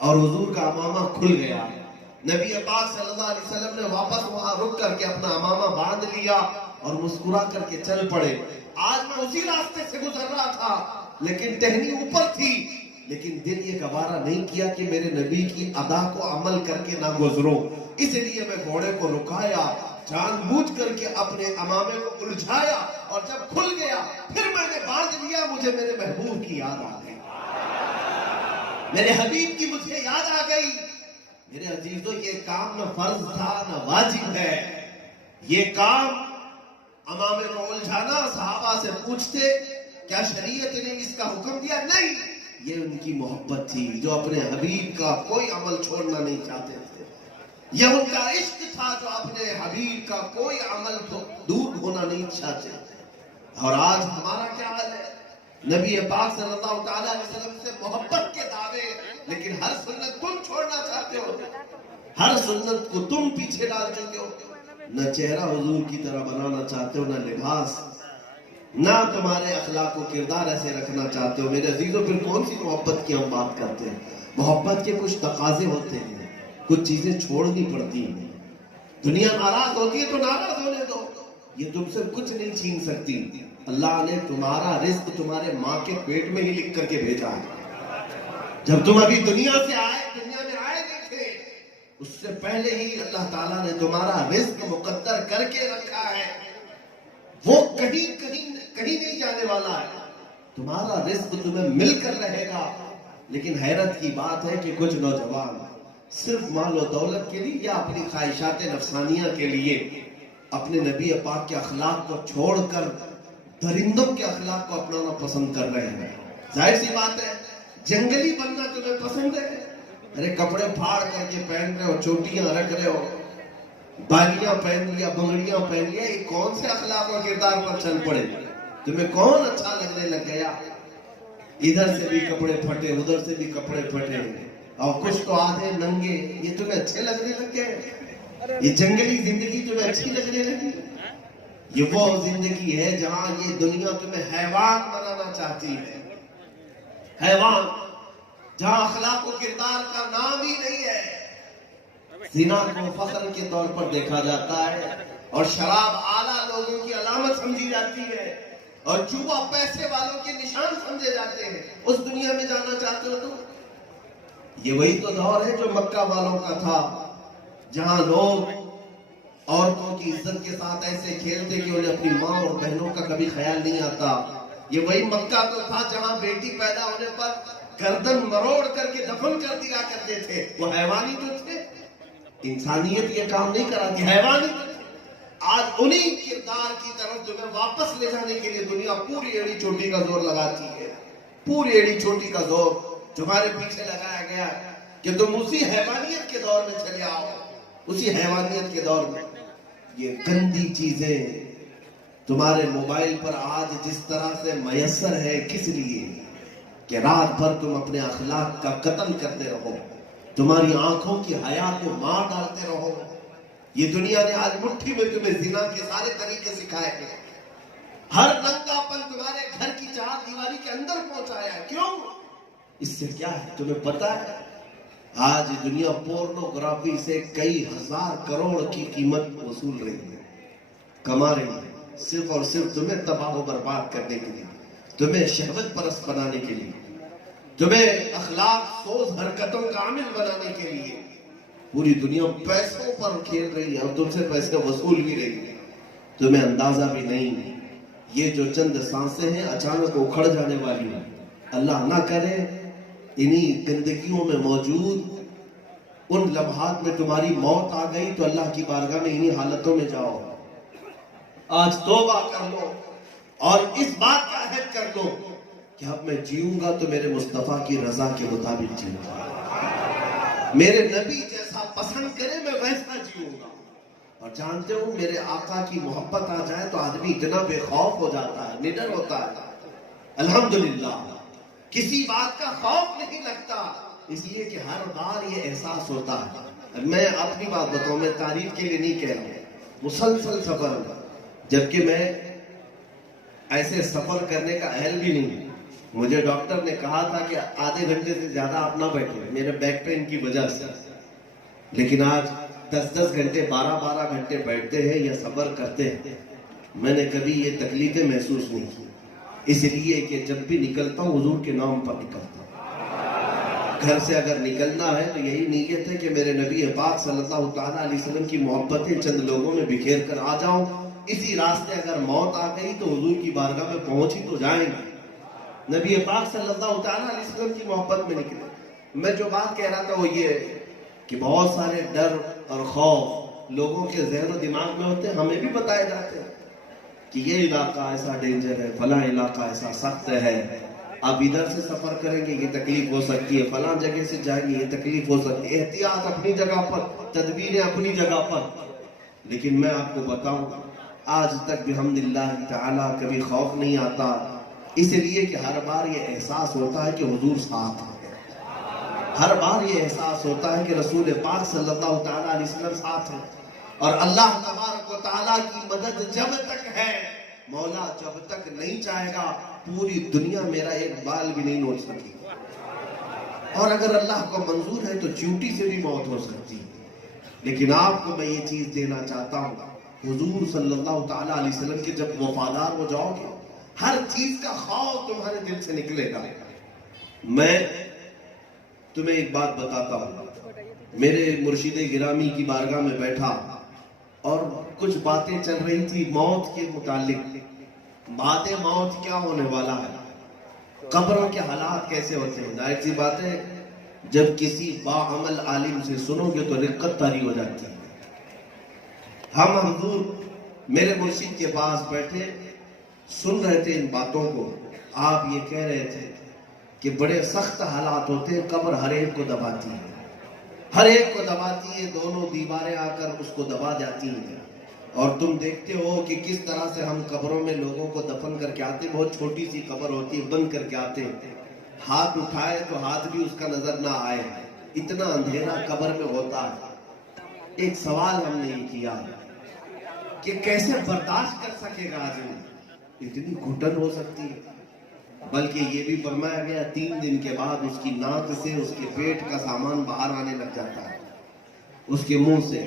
اور حضور کا امامہ کھل گیا۔ نبی پاک صلی اللہ علیہ وسلم نے واپس وہاں رک کر کے اپنا امامہ باندھ لیا اور مسکرا کر کے چل پڑے۔ آج میں اسی راستے سے گزر رہا تھا لیکن ٹہنی اوپر تھی، لیکن دل یہ گوارا نہیں کیا کہ میرے نبی کی ادا کو عمل کر کے نہ گزروں، اس لیے میں گھوڑے کو رکایا، جان بوجھ کر کے اپنے امامے کو الجھایا، اور جب کھل گیا پھر میں نے باندھ لیا، مجھے میرے محبوب کی یاد آ گئی، میرے حبیب کی مجھے یاد آ گئی۔ میرے عزیزوں، یہ کام نہ فرض تھا نہ واجب ہے، یہ کام امامے کو الجھانا۔ صحابہ سے پوچھتے کیا شریعت نے اس کا حکم دیا؟ نہیں، یہ ان کی محبت تھی جو اپنے حبیب کا کوئی عمل چھوڑنا نہیں چاہتے تھے، یہ ان کا عشق تھا جو اپنے حبیب کا کوئی عمل دور ہونا نہیں چاہتے۔ اور آج ہمارا کیا حال ہے؟ نبی پاک صلی اللہ تعالیٰ علیہ وسلم سے محبت کے دعوے، لیکن ہر سنت تم چھوڑنا چاہتے ہو، ہر سنت کو تم پیچھے ڈال چکے ہو، نہ چہرہ حضور کی طرح بنانا چاہتے ہو، نہ لباس، نہ تمہارے اخلاق و کردار ایسے رکھنا چاہتے ہو۔ میرے عزیزوں، پھر کون سی محبت کی ہم بات کرتے ہیں؟ محبت کے کچھ تقاضے ہوتے ہیں، کچھ چیزیں چھوڑنی پڑتی ہیں۔ دنیا ناراض ہوتی ہے تو ناراض ہونے دو، یہ تم سے کچھ نہیں چھین سکتی۔ اللہ نے تمہارا رزق تمہارے ماں کے پیٹ میں ہی لکھ کر کے بھیجا ہے۔ جب تم ابھی دنیا سے آئے، دنیا میں آئے نہیں تھے، اس سے پہلے ہی اللہ تعالیٰ نے تمہارا رزق مقدر کر کے رکھا ہے، وہ کہیں نہیں جانے والا ہے، تمہارا رزق تمہیں مل کر رہے گا۔ لیکن حیرت کی بات ہے کہ کچھ نوجوان صرف مال و دولت کے لیے یا اپنی خواہشات نفسانیہ کے لیے اپنے نبی پاک کے اخلاق کو چھوڑ کر درندوں کے اخلاق کو اپنانا پسند کر رہے ہیں۔ ظاہر سی بات ہے، جنگلی بننا تمہیں پسند ہے، ارے کپڑے پھاڑ کر کے پہن رہے ہو، چوٹیاں رکھ رہے ہو، بالیاں پہن لیا، بنگڑیاں پہن لیا، یہ کون سے اخلاق اور کردار پر چل پڑے؟ تمہیں کون اچھا لگنے لگ گیا؟ ادھر سے بھی کپڑے پھٹے، ادھر سے بھی کپڑے پھٹے، اور کچھ تو آدھے ننگے، یہ تمہیں اچھے لگنے لگ گئے؟ یہ جنگلی زندگی تمہیں اچھی لگنے لگی؟ یہ وہ زندگی ہے جہاں یہ دنیا تمہیں حیوان بنانا چاہتی ہے، حیوان، جہاں اخلاق و کردار کا نام ہی نہیں ہے۔ زنا کو فخر کے طور پر دیکھا جاتا ہے، اور شراب اعلیٰ لوگوں کی علامت سمجھی جاتی ہے، اور جوا پیسے والوں کے نشان سمجھے جاتے ہیں۔ اس دنیا میں جانا چاہتے ہو تو یہ وہی تو دور ہے جو مکہ والوں کا تھا، جہاں لوگ عورتوں کی عزت کے ساتھ ایسے کھیلتے کہ انہیں اپنی ماں اور بہنوں کا کبھی خیال نہیں آتا۔ یہ وہی مکہ تو تھا جہاں بیٹی پیدا ہونے پر گردن مروڑ کر کے دفن کر دیا کرتے تھے۔ وہ حیوانی تو تھے، انسانیت یہ کام نہیں کراتی، حیوانی تو تھے۔ آج انہی کردار کی طرف تمہیں واپس لے جانے کے لیے دنیا پوری ایڑی چوٹی کا زور لگاتی ہے، پوری ایڑی چوٹی کا زور تمہارے پیچھے لگایا گیا کہ تم اسی حیوانیت کے دور میں چلے آؤ، اسی حیوانیت کے دور میں۔ یہ گندی چیزیں تمہارے موبائل پر آج جس طرح سے میسر ہے، کس لیے؟ کہ رات بھر تم اپنے اخلاق کا قتل کرتے رہو، تمہاری آنکھوں کی حیا کو مار ڈالتے رہو۔ یہ دنیا نے آج مٹھی میں تمہیں زنا کے سارے طریقے سکھائے ہیں، ہر ننگا پن تمہارے گھر کی چار دیواری کے اندر پہنچایا ہے۔ کیوں؟ اس سے کیا ہے تمہیں پتا ہے؟ آج دنیا پورنوگرافی سے کئی ہزار کروڑ کی قیمت وصول رہی ہے، کما رہی ہے، صرف اور صرف تمہیں تباہ و برباد کرنے کے لیے، تمہیں شہوت پرست بنانے کے لیے، تمہیں اخلاق سوز حرکتوں کا عامل بنانے کے لیے۔ پوری دنیا پیسوں پر کھیل رہی ہے اور تم سے پیسے وصول بھی رہی ہے، تمہیں اندازہ بھی نہیں۔ یہ جو چند سانسیں ہیں اچانک اکھڑ جانے والی ہیں، اللہ نہ کرے انہی گندگیوں میں موجود ان لمحات میں تمہاری موت آ گئی تو اللہ کی بارگاہ میں انہی حالتوں میں جاؤ۔ آج توبہ کر لو اور اس بات کا عہد کر لو کہ اب میں جیوں گا تو میرے مصطفیٰ کی رضا کے مطابق جیوں گا، میرے نبی جیسا پسند کرے میں ویسا جیوں گا۔ اور جانتے ہو میرے آقا کی محبت آ جائے تو آدمی اتنا بے خوف ہو جاتا ہے، نڈر ہوتا ہے۔ الحمدللہ کسی بات کا خوف نہیں لگتا، اس لیے کہ ہر بار یہ احساس ہوتا ہے۔ میں اپنی بات بتاؤں، میں تعریف کے لیے نہیں کہہ رہا ہوں، مسلسل سفر، جبکہ میں ایسے سفر کرنے کا اہل بھی نہیں۔ مجھے ڈاکٹر نے کہا تھا کہ آدھے گھنٹے سے زیادہ آپ نہ بیٹھیں میرے بیک پین کی وجہ سے، لیکن آج 10 گھنٹے 12 گھنٹے بیٹھتے ہیں یا سفر کرتے ہیں، میں نے کبھی یہ تکلیفیں محسوس نہیں کی، اس لیے کہ جب بھی نکلتا ہوں حضور کے نام پر نکلتا ہوں۔ گھر سے اگر نکلنا ہے تو یہی نیت ہے کہ میرے نبی پاک صلی اللہ تعالیٰ علیہ وسلم کی محبتیں چند لوگوں میں بکھیر کر آ جاؤں. اسی راستے اگر موت آ گئی تو حضور کی بارگاہ میں پہنچ ہی تو جائیں گے. نبی پاک صلی اللہ تعالیٰ علیہ وسلم کی محبت میں نکلے. میں جو بات کہہ رہا تھا وہ یہ ہے کہ بہت سارے ڈر اور خوف لوگوں کے ذہن و دماغ میں ہوتے ہیں. ہمیں بھی بتائے جاتے ہیں کہ یہ علاقہ ایسا ڈینجر ہے, فلاں علاقہ ایسا سخت ہے, اب ادھر سے سفر کریں گے یہ تکلیف ہو سکتی ہے, فلاں جگہ سے جائیں گے یہ تکلیف ہو سکتی ہے. احتیاط اپنی جگہ پر, تدبیریں اپنی جگہ پر. لیکن میں آپ کو بتاؤں آج تک بحمدللہ تعالیٰ کبھی خوف نہیں آتا, اس لیے کہ ہر بار یہ احساس ہوتا ہے کہ حضور ساتھ ہے. ہر بار یہ احساس ہوتا ہے کہ رسول پاک صلی اللہ تعالیٰ علیہ وسلم ساتھ ہے. اور اللہ تبارک و تعالیٰ کی مدد جب تک ہے, مولا جب تک نہیں چاہے گا پوری دنیا میرا ایک بال بھی نہیں نوچ سکتی. اور اگر اللہ کو منظور ہے تو چیوٹی سے بھی موت ہو سکتی ہے. لیکن آپ کو میں یہ چیز دینا چاہتا ہوں, حضور صلی اللہ تعالیٰ علیہ وسلم کے جب وفادار ہو جاؤ گے ہر چیز کا خوف تمہارے دل سے نکلے گا. میں تمہیں ایک بات بتاتا ہوں. میرے مرشد گرامی کی بارگاہ میں بیٹھا اور کچھ باتیں چل رہی تھی موت کے متعلق. باتیں موت کیا ہونے والا ہے, قبروں کے حالات کیسے ہوتے ہیں. ظاہر سی بات ہے جب کسی باعمل عالم سے سنو گے تو رقت طاری ہو جاتی ہے. ہم حضور میرے مرشد کے پاس بیٹھے سن رہے تھے ان باتوں کو. آپ یہ کہہ رہے تھے کہ بڑے سخت حالات ہوتے ہیں, قبر ہر ایک کو دباتی ہے, ہر ایک کو دباتی ہے, دونوں دیواریں آ کر اس کو دبا جاتی ہیں. اور تم دیکھتے ہو کہ کس طرح سے ہم قبروں میں لوگوں کو دفن کر کے آتے. بہت چھوٹی سی قبر ہوتی ہے, بند کر کے آتے ہیں, ہاتھ اٹھائے تو ہاتھ بھی اس کا نظر نہ آئے, اتنا اندھیرا قبر میں ہوتا ہے. ایک سوال ہم نے یہ کیا کہ کیسے برداشت کر سکے گا آدمی, اتنی گھٹن ہو سکتی ہے. بلکہ یہ بھی فرمایا گیا 3 دن کے بعد اس کی ناک سے اس کے پیٹ کا سامان باہر آنے لگ جاتا ہے, اس کے منہ سے,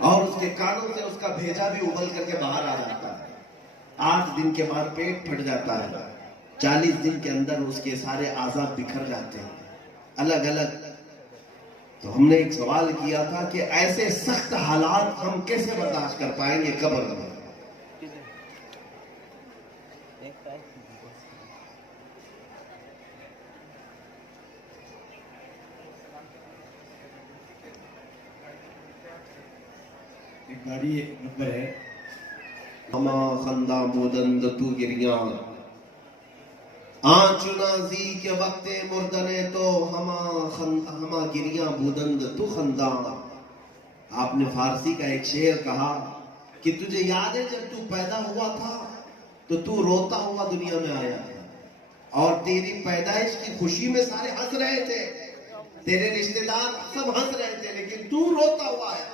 اور اس کے کانوں سے اس کا بھیجا بھی ابل کر کے باہر آ جاتا ہے. 8 دن کے بعد پیٹ پھٹ جاتا ہے, 40 دن کے اندر اس کے سارے اعضاء بکھر جاتے ہیں الگ الگ. تو ہم نے ایک سوال کیا تھا کہ ایسے سخت حالات ہم کیسے برداشت کر پائیں گے قبر میں. ایک گاڑی نمبر ہے ہما خندہ بودند تو گریاں آنچنا زی کے وقت مردنے تو ہما گریاں بودند تو خندہ. آپ نے فارسی کا ایک شعر کہا کہ تجھے یاد ہے جب تو پیدا ہوا تھا تو روتا ہوا دنیا میں آیا تھا, اور تیری پیدائش کی خوشی میں سارے ہنس رہے تھے, تیرے رشتہ دار سب ہنس رہے تھے, لیکن تو روتا ہوا آیا.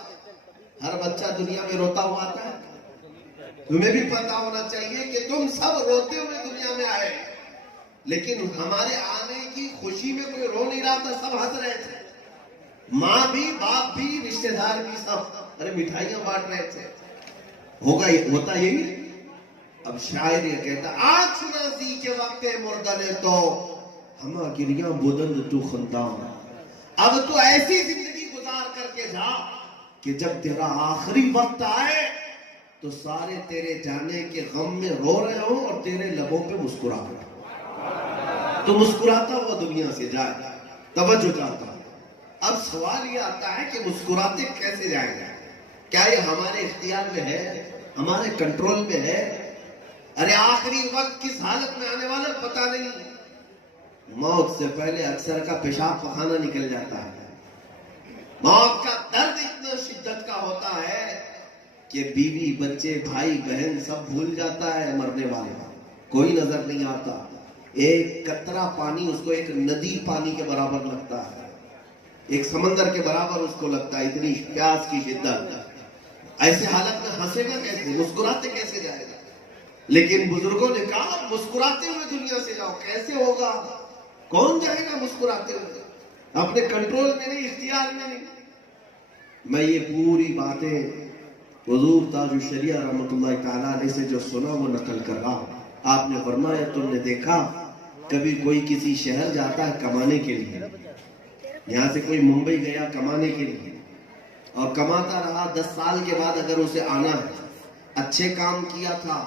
ہر بچہ دنیا میں روتا ہوا آتا ہے. تمہیں بھی پتا ہونا چاہیے کہ تم سب روتے ہوئے دنیا میں آئے, لیکن ہمارے آنے کی خوشی میں کوئی رو نہیں رہا تھا, سب ہنس رہے تھے. ماں بھی, باپ بھی, رشتہ دار بھی, سب ارے مٹھائیاں بانٹ رہے تھے. ہوتا یہی. اب شاعر یہ کہتا آج نازی کے وقت مردنے تو ہما گریاں بودند تو خندان. اب تو ایسی زندگی گزار کر کے جا کہ جب تیرا آخری وقت آئے تو سارے تیرے جانے کے غم میں رو رہے ہوں اور تیرے لبوں پہ مسکراہٹ. تو مسکراتا ہوا دنیا سے جائے, توجہ چاہتا ہے. اب سوال یہ آتا ہے کہ مسکراتے کیسے جائیں گے؟ کیا یہ ہمارے اختیار میں ہے, ہمارے کنٹرول میں ہے؟ ارے آخری وقت کس حالت میں آنے والا پتہ نہیں. موت سے پہلے اکثر کا پیشاب پخانہ نکل جاتا ہے. موت کا درد اتنا شدت کا ہوتا ہے کہ بیوی, بچے, بھائی, بہن سب بھول جاتا ہے. مرنے والے کوئی نظر نہیں آتا. ایک قطرہ پانی اس کو ایک ندی پانی کے برابر لگتا ہے, ایک سمندر کے برابر اس کو لگتا ہے, اتنی پیاس کی شدت. ایسے حالت میں ہنسے گا کیسے, مسکراتے کیسے جائے گا؟ لیکن بزرگوں نے کہا مسکراتے ہوئے دنیا سے جاؤ. کیسے ہوگا؟ کون جائے گا مسکراتے ہوئے؟ اپنے کنٹرول میں نہیں, اختیار میں نہیں. میں یہ پوری باتیں حضور تاج الشریعہ رحمۃ اللہ تعالیٰ علیہ سے جو سنا وہ نقل کر رہا ہوں. آپ نے فرمایا تم نے دیکھا کبھی کوئی کسی شہر جاتا ہے کمانے کے لیے، یہاں سے کوئی ممبئی گیا کمانے کے لیے اور کماتا رہا، 10 سال کے بعد اگر اسے آنا ہے، اچھے کام کیا تھا،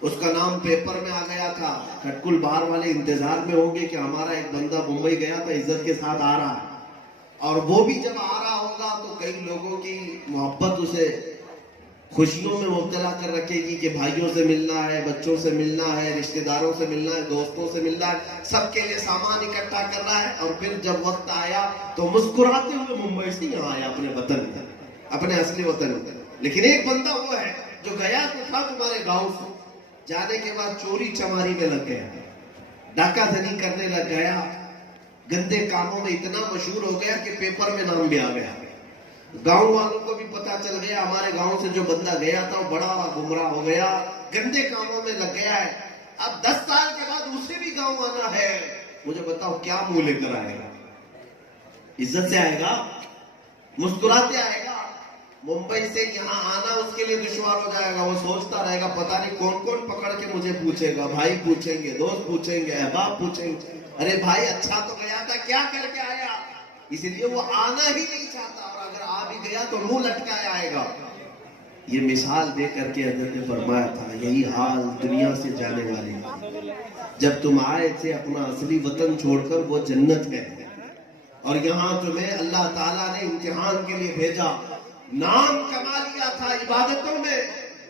اس کا نام پیپر میں آ گیا تھا، کھٹکل بار والے انتظار میں ہوں گے کہ ہمارا ایک بندہ ممبئی گیا تھا، عزت کے ساتھ آ رہا ہے، اور وہ بھی جب آ رہا ہوگا تو کئی لوگوں کی محبت اسے خوشیوں میں مبتلا کر رکھے گی کہ بھائیوں سے ملنا ہے، بچوں سے ملنا ہے، رشتہ داروں سے ملنا ہے، دوستوں سے ملنا ہے، سب کے لیے سامان اکٹھا کرنا ہے، اور پھر جب وقت آیا تو مسکراتے ہوئے ممبئی سے یہاں آیا اپنے وطن میں، اپنے اصلی وطن میں۔ لیکن ایک بندہ وہ ہے جو گیا تو تھا تمہارے گاؤں سے، جانے کے بعد چوری چماری میں لگ گیا، ڈاکہ دھنی کرنے لگ گیا، گندے کاموں میں اتنا مشہور ہو گیا کہ پیپر میں نام بھی آ گیا، گاؤں والوں کو بھی پتا چل گیا ہمارے گاؤں سے جو بندہ گیا تھا وہ بڑا گمراہ ہو گیا، گندے کاموں میں لگ گیا ہے۔ اب 10 سال کے بعد اسے بھی گاؤں آنا ہے، مجھے بتاؤ کیا منہ لے کر آئے گا؟ عزت سے آئے گا؟ مسکراتے آئے گا؟ ممبئی سے یہاں آنا اس کے لیے دشوار ہو جائے گا، وہ سوچتا رہے گا پتہ نہیں کون کون پکڑ کے مجھے پوچھے گا، بھائی پوچھیں گے، دوست پوچھیں گے، احباب پوچھیں گے، ارے بھائی اچھا تو گیا تھا، کیا کر کے آیا؟ اس لیے وہ آنا ہی نہیں چاہتا، اور اگر آ بھی گیا تو منہ لٹکائے آئے گا۔ یہ مثال دے کر کے حضرت نے فرمایا تھا یہی حال دنیا سے جانے والے ہیں، جب تم آئے تھے اپنا اصلی وطن چھوڑ کر، وہ جنت ہے، اور یہاں تمہیں اللہ تعالیٰ نے امتحان کے لیے بھیجا، نام کما لیا تھا عبادتوں میں،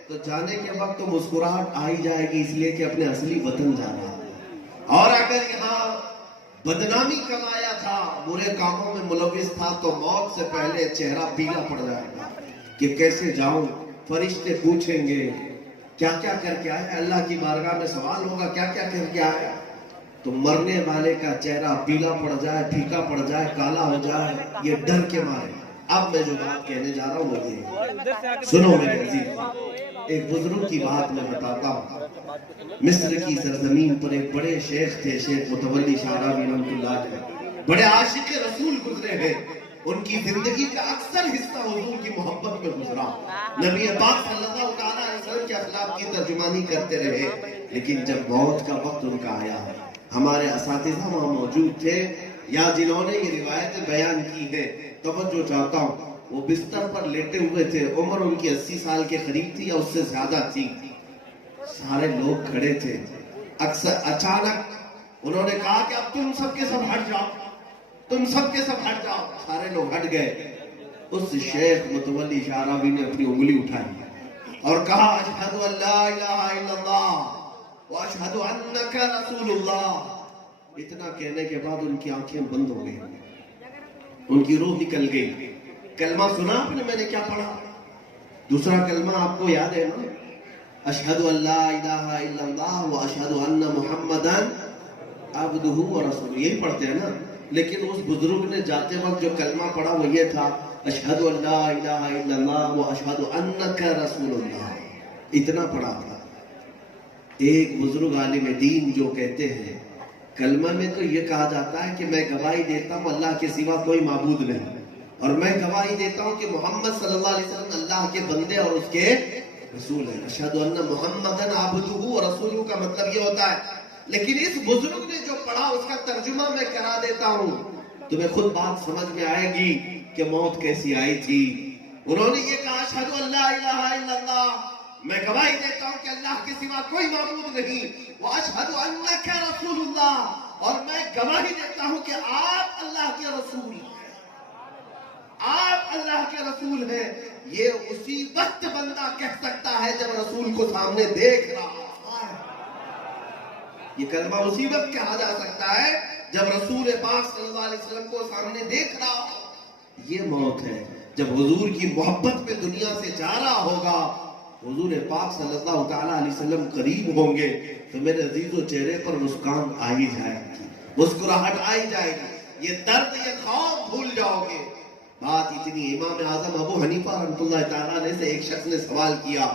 تو جانے کے وقت تو مسکراہٹ آئی جائے گی، اس لیے کہ اپنے اصلی وطن جانا ہے۔ اور اگر یہاں بدنامی کمایا تھا، برے کاموں میں ملوث تھا، تو موت سے پہلے چہرہ پیلا پڑ جائے گا کہ کیسے جاؤں، فرشتے پوچھیں گے کیا کیا کر کے آئے، اللہ کی بارگاہ میں سوال ہوگا کیا کیا کر کے آئے، تو مرنے والے کا چہرہ پیلا پڑ جائے، پھیکا پڑ جائے، کالا ہو جائے، یہ ڈر کے مارے۔ اب میں جو بات کہنے جا رہا ہوں وہ یہ سنو میرے عزیز، ایک بزرگ کی بات میں بتاتا ہوں۔ مصر کی سرزمین پر ایک بڑے شیخ تھے، شیخ متولی شعراوی رحمۃ اللہ علیہ، بڑے عاشق رسول گزرے ہیں، ان کی زندگی کا اکثر حصہ حضور کی محبت میں گزرا، نبی پاک صلی اللہ علیہ وسلم کے اخلاق کی ترجمانی کرتے رہے، لیکن جب موت کا وقت ان کا آیا، ہمارے اساتذہ وہاں موجود تھے یا جنہوں نے یہ روایتیں بیان کی ہیں، توجہ چاہتا ہوں، وہ بستر پر لیٹے ہوئے تھے، عمر ان کی 80 سال کے قریب تھی یا اس سے زیادہ تھی، سارے لوگ کھڑے تھے، اکثر اچانک انہوں نے کہا کہ اب تم سب کے سب ہٹ جاؤ، تم سب کے سب ہٹ جاؤ، سارے لوگ ہٹ گئے۔ اس شیخ متولی شعراوی نے اپنی انگلی اٹھائی اور کہا اشہد ان لا الہ الا اللہ واشہد انک رسول اللہ۔ اتنا کہنے کے بعد ان کی آنکھیں بند ہو گئی، ان کی روح نکل گئی۔ کلمہ سنا آپ نے میں نے کیا پڑھا؟ دوسرا کلمہ آپ کو یاد ہے نا، اشہد ان لا الہ الا اللہ واشہد ان محمدا عبدہ ورسولہ، یہی پڑھتے ہیں نا، لیکن اس بزرگ نے جاتے وقت جو کلمہ پڑھا وہ یہ تھا اشہد ان لا الہ الا اللہ واشہد انک رسول اللہ، اتنا پڑھا تھا۔ ایک بزرگ عالم دین جو کہتے ہیں کلمہ میں تو یہ کہا جاتا ہے کہ میں گواہی دیتا ہوں اللہ کے سوا کوئی معبود نہیں، اور میں گواہی دیتا ہوں کہ محمد صلی اللہ علیہ وسلم اللہ کے بندے اور اس کے رسول ہیں، اشہد ان محمدن عبدہ ورسولہ کا مطلب یہ ہوتا ہے۔ لیکن اس بزرگ نے جو پڑھا اس کا ترجمہ میں کرا دیتا ہوں، تمہیں خود بات سمجھ میں آئے گی کہ موت کیسی آئی تھی۔ انہوں نے یہ کہا اشہد ان لا الہ الا اللہ، میں گواہی دیتا ہوں کہ اللہ کے سوا کوئی معبود نہیں، واشہد انک رسول اللہ، اور میں گواہی دیتا ہوں کہ آپ اللہ کے رسول ہیں، آپ اللہ کے رسول ہیں۔ یہ اسی وقت بندہ کہہ سکتا ہے جب رسول کو سامنے دیکھ رہا ہے، یہ کلمہ اسی وقت کہا جا سکتا ہے جب رسول پاک صلی اللہ علیہ وسلم کو سامنے دیکھ رہا ہو۔ یہ موت ہے جب حضور کی محبت میں دنیا سے جا رہا ہوگا، حضور پاک صلی اللہ تعالیٰ علیہ وسلم قریب ہوں گے تو میرے عزیزو چہرے پر مسکان آئی جائے گی، مسکراہٹ آئی جائے گی، یہ درد یہ خوف بھول جاؤ گے۔ بات اتنی، امام اعظم ابو حنیفہ رحمۃ اللہ تعالیٰ علیہ سے ایک شخص نے سوال کیا،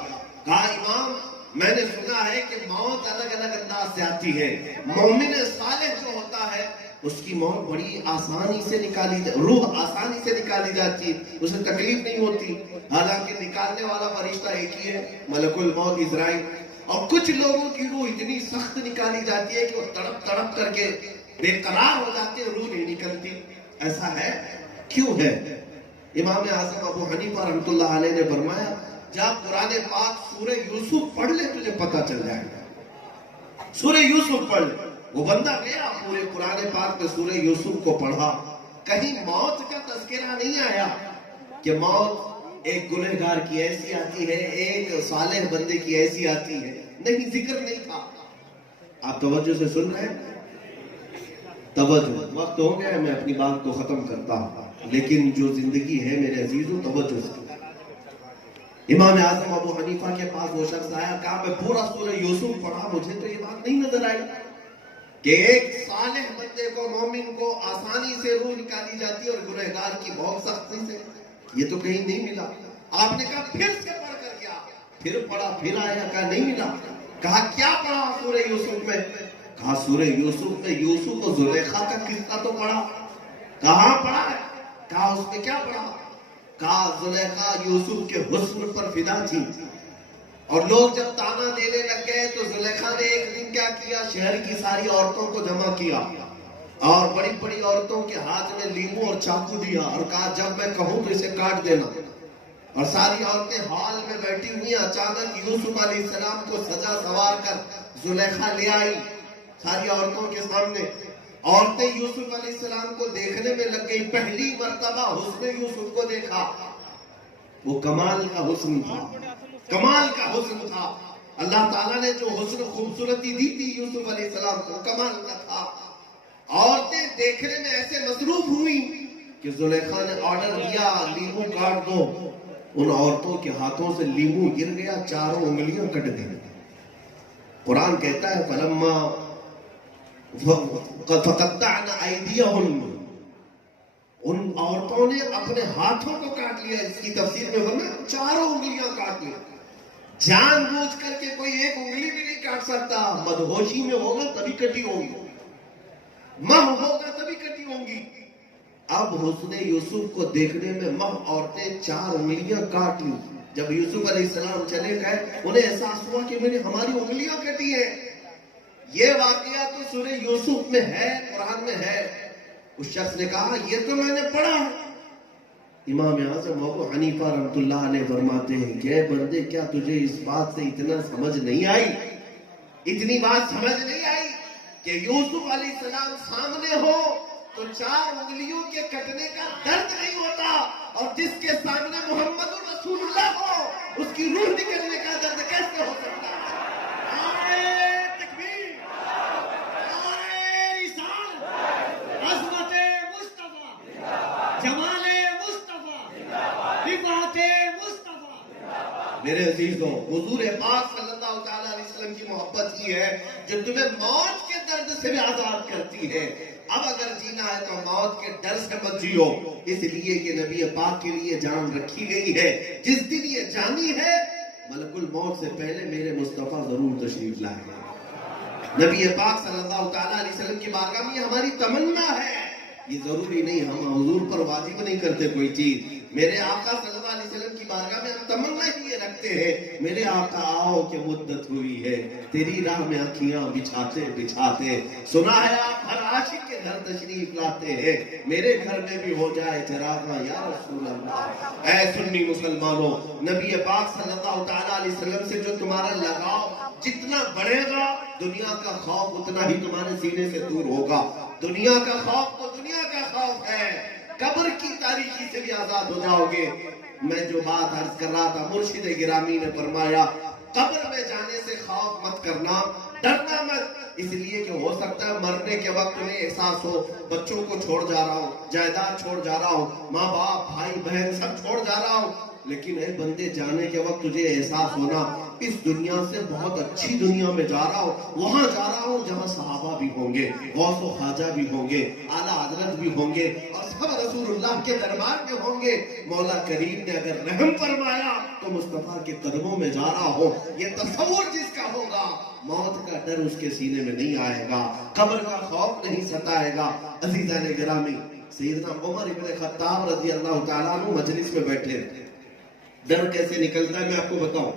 کہا امام میں نے سنا ہے کہ موت الگ الگ انداز سے آتی ہے، مومن صالح جو ہوتا ہے اس کی موت بڑی آسانی سے روح آسانی سے نکالی جاتی ہے، اسے تکلیف نہیں ہوتی، حالانکہ نکالنے والا فرشتہ ایک ہی ہے، ملک الموت اسرائیل، اور کچھ لوگوں کی روح اتنی سخت نکالی جاتی ہے کہ وہ تڑپ تڑپ کر کے بے قرار ہو جاتے ہیں، روح نہیں نکلتی. ایسا ہے کیوں ہے؟ امام اعظم ابو حنیفہ رحمۃ اللہ علیہ نے فرمایا جا قرآن پاک سورہ یوسف پڑھ لے، تجھے پتہ چل جائے گا. سورہ یوسف پڑھ لے. وہ بندہ گیا پورے قرآن پاک میں سورہ یوسف کو پڑھا، کہیں موت کا تذکرہ نہیں آیا کہ موت ایک گنہگار کی ایسی آتی ہے، ایک صالح بندے کی ایسی آتی ہے، نہیں، ذکر نہیں تھا. آپ توجہ سے سن رہے ہیں؟ توجہ. وقت ہو گیا، میں اپنی بات کو ختم کرتا ہوں، لیکن جو زندگی ہے میرے عزیزوں توجہ سے. امام اعظم ابو حنیفہ کے پاس وہ شخص آیا، کہا میں پورا سورہ یوسف پڑھا، مجھے تو یہ بات نہیں نظر آئی کہ ایک صالح بندے کو، مومن کو آسانی سے روح نکالی جاتی ہے اور گنہگار کی بہت سختی سے. یہ تو کہیں نہیں ملا. آپ نے کہا پھر سے پڑھ کر کیا؟ پھر پڑھا، پھر آیا، کہا نہیں ملا. کہا کیا پڑھا سورہ یوسف میں؟ کہا سورہ یوسف میں یوسف و زلیخا کا قصہ تو پڑھا. کہاں پڑھا ہے؟ کہا اس میں کیا پڑھا؟ کہا زلیخا یوسف کے حسن پر فدا تھی، اور لوگ جب تانا دینے لگ گئے تو زلیخا نے ایک دن کیا کیا، شہر کی ساری عورتوں کو جمع کیا اور بڑی بڑی عورتوں کے ہاتھ میں لیمو اور چاقو دیا اور کہا جب میں کہوں تو اسے کاٹ دینا. اور ساری عورتیں ہال میں بیٹھی ہوئی، اچانک یوسف علیہ السلام کو سجا سوار کر زلیخا لے آئی ساری عورتوں کے سامنے. عورتیں یوسف علیہ السلام کو دیکھنے میں لگ گئی. پہلی مرتبہ حسن یوسف کو دیکھا. وہ کمال کا حسن تھا، کمال کا حسن تھا. اللہ تعالیٰ نے جو حسن خوبصورتی دی تھی یوسف علیہ السلام کو، کمال کا تھا. عورتیں دیکھنے میں ایسے مصروف ہوئی کہ زلیخا نے آرڈر دیا لیمو کاٹ دو. ان عورتوں کے ہاتھوں سے لیمو گر گیا، چاروں انگلیاں کٹ گئی. قرآن کہتا ہے فلما فقطعن ایدیہن، ان عورتوں نے اپنے ہاتھوں کو کاٹ لیا. اس کی تفسیر میں ورنہ چاروں انگلیاں کاٹ لی. جان بوجھ کر کے کوئی ایک انگلی بھی نہیں کاٹ سکتا. مدہوشی میں ہوگا تبھی کٹی ہوگی، مہ ہوگا تبھی کٹی ہوں گی. اب حسن یوسف کو دیکھنے میں مہ عورتیں چار انگلیاں کاٹ لی. جب یوسف علیہ السلام چلے گئے انہیں احساس ہوا کہ ہماری انگلیاں کٹی ہیں. یہ واقعہ تو سورہ یوسف میں ہے، قرآن میں ہے. اس شخص نے کہا یہ تو میں نے پڑھا ہے. امام اعظم ابو حنیفہ رحمۃ اللہ علیہ فرماتے ہیں کہ اے بندے، کیا تجھے اس بات سے اتنا سمجھ نہیں آئی، اتنی بات سمجھ نہیں آئی کہ یوسف علیہ السلام سامنے ہو تو چار انگلیوں کے کٹنے کا درد نہیں ہوتا، اور جس کے سامنے محمد رسول اللہ ہو اس کی روح نکلنے کا درد کیسے ہو سکتا ہے؟ میرے عزیزوں، حضور پاک صلی اللہ تعالیٰ علیہ وسلم کی محبت کی ہے جو تمہیں موت کے درد سے بھی آزاد کرتی ہے. اب اگر جینا ہے تو موت کے ڈر سے مت جیو، اس لیے کہ نبی پاک کے لیے جان رکھی گئی ہے. جس دن یہ جانی ہے ملک الموت سے پہلے میرے مصطفیٰ ضرور تشریف لائے گا. نبی پاک صلی اللہ تعالیٰ علیہ وسلم کی بارگاہ میں ہماری تمنا ہے. یہ ضروری نہیں ہم حضور پر واجب نہیں کرتے کوئی چیز. میرے آقا صلی اللہ علیہ وسلم کی بارگاہ میں ہم تمنا ہی یہ رکھتے ہیں، میرے آقا آؤ کہ مدت ہوئی ہے تیری راہ میں اکھیاں بچھاتے بچھاتے. سنا ہے آپ ہر عاشق کے گھر تشریف لاتے ہیں، میرے گھر میں بھی ہو جائے چراغاں یا رسول اللہ. اے سنی مسلمانوں، نبی پاک صلی اللہ تعالیٰ علیہ وسلم سے جو تمہارا لگاؤ جتنا بڑھے گا، دنیا کا خوف اتنا ہی تمہارے سینے سے دور ہوگا. دنیا کا خوف تو دنیا کا خوف ہے، قبر کی تاریکی سے بھی آزاد ہو جاؤ گے. میں جو بات عرض کر رہا تھا، مرشد گرامی نے فرمایا قبر میں جانے سے خوف مت کرنا، ڈرنا مت. اس لیے کہ ہو سکتا ہے مرنے کے وقت میں احساس ہو بچوں کو چھوڑ جا رہا ہوں، جائیداد چھوڑ جا رہا ہوں، ماں باپ بھائی بہن سب چھوڑ جا رہا ہوں. لیکن اے بندے، جانے کے وقت تجھے احساس ہونا اس دنیا سے بہت اچھی دنیا میں جا رہا ہوں، وہاں جا رہا ہوں جہاں صحابہ بھی ہوں گے، غوث و خواجہ بھی ہوں گے، اعلیٰ حضرت بھی ہوں گے، اور سب رسول اللہ کے دربار میں ہوں گے. مولا کریم نے اگر رحم فرمایا تو مصطفیٰ کے قدموں میں جا رہا ہوں. یہ تصور جس کا ہوگا موت کا ڈر اس کے سینے میں نہیں آئے گا، قبر کا خوف نہیں ستائے گا. عزیزان گرامی، سیدنا عمر ابن خطاب رضی اللہ تعالیٰ عنہ مجلس میں بیٹھے. ڈر کیسے نکلتا ہے میں آپ کو بتاؤں.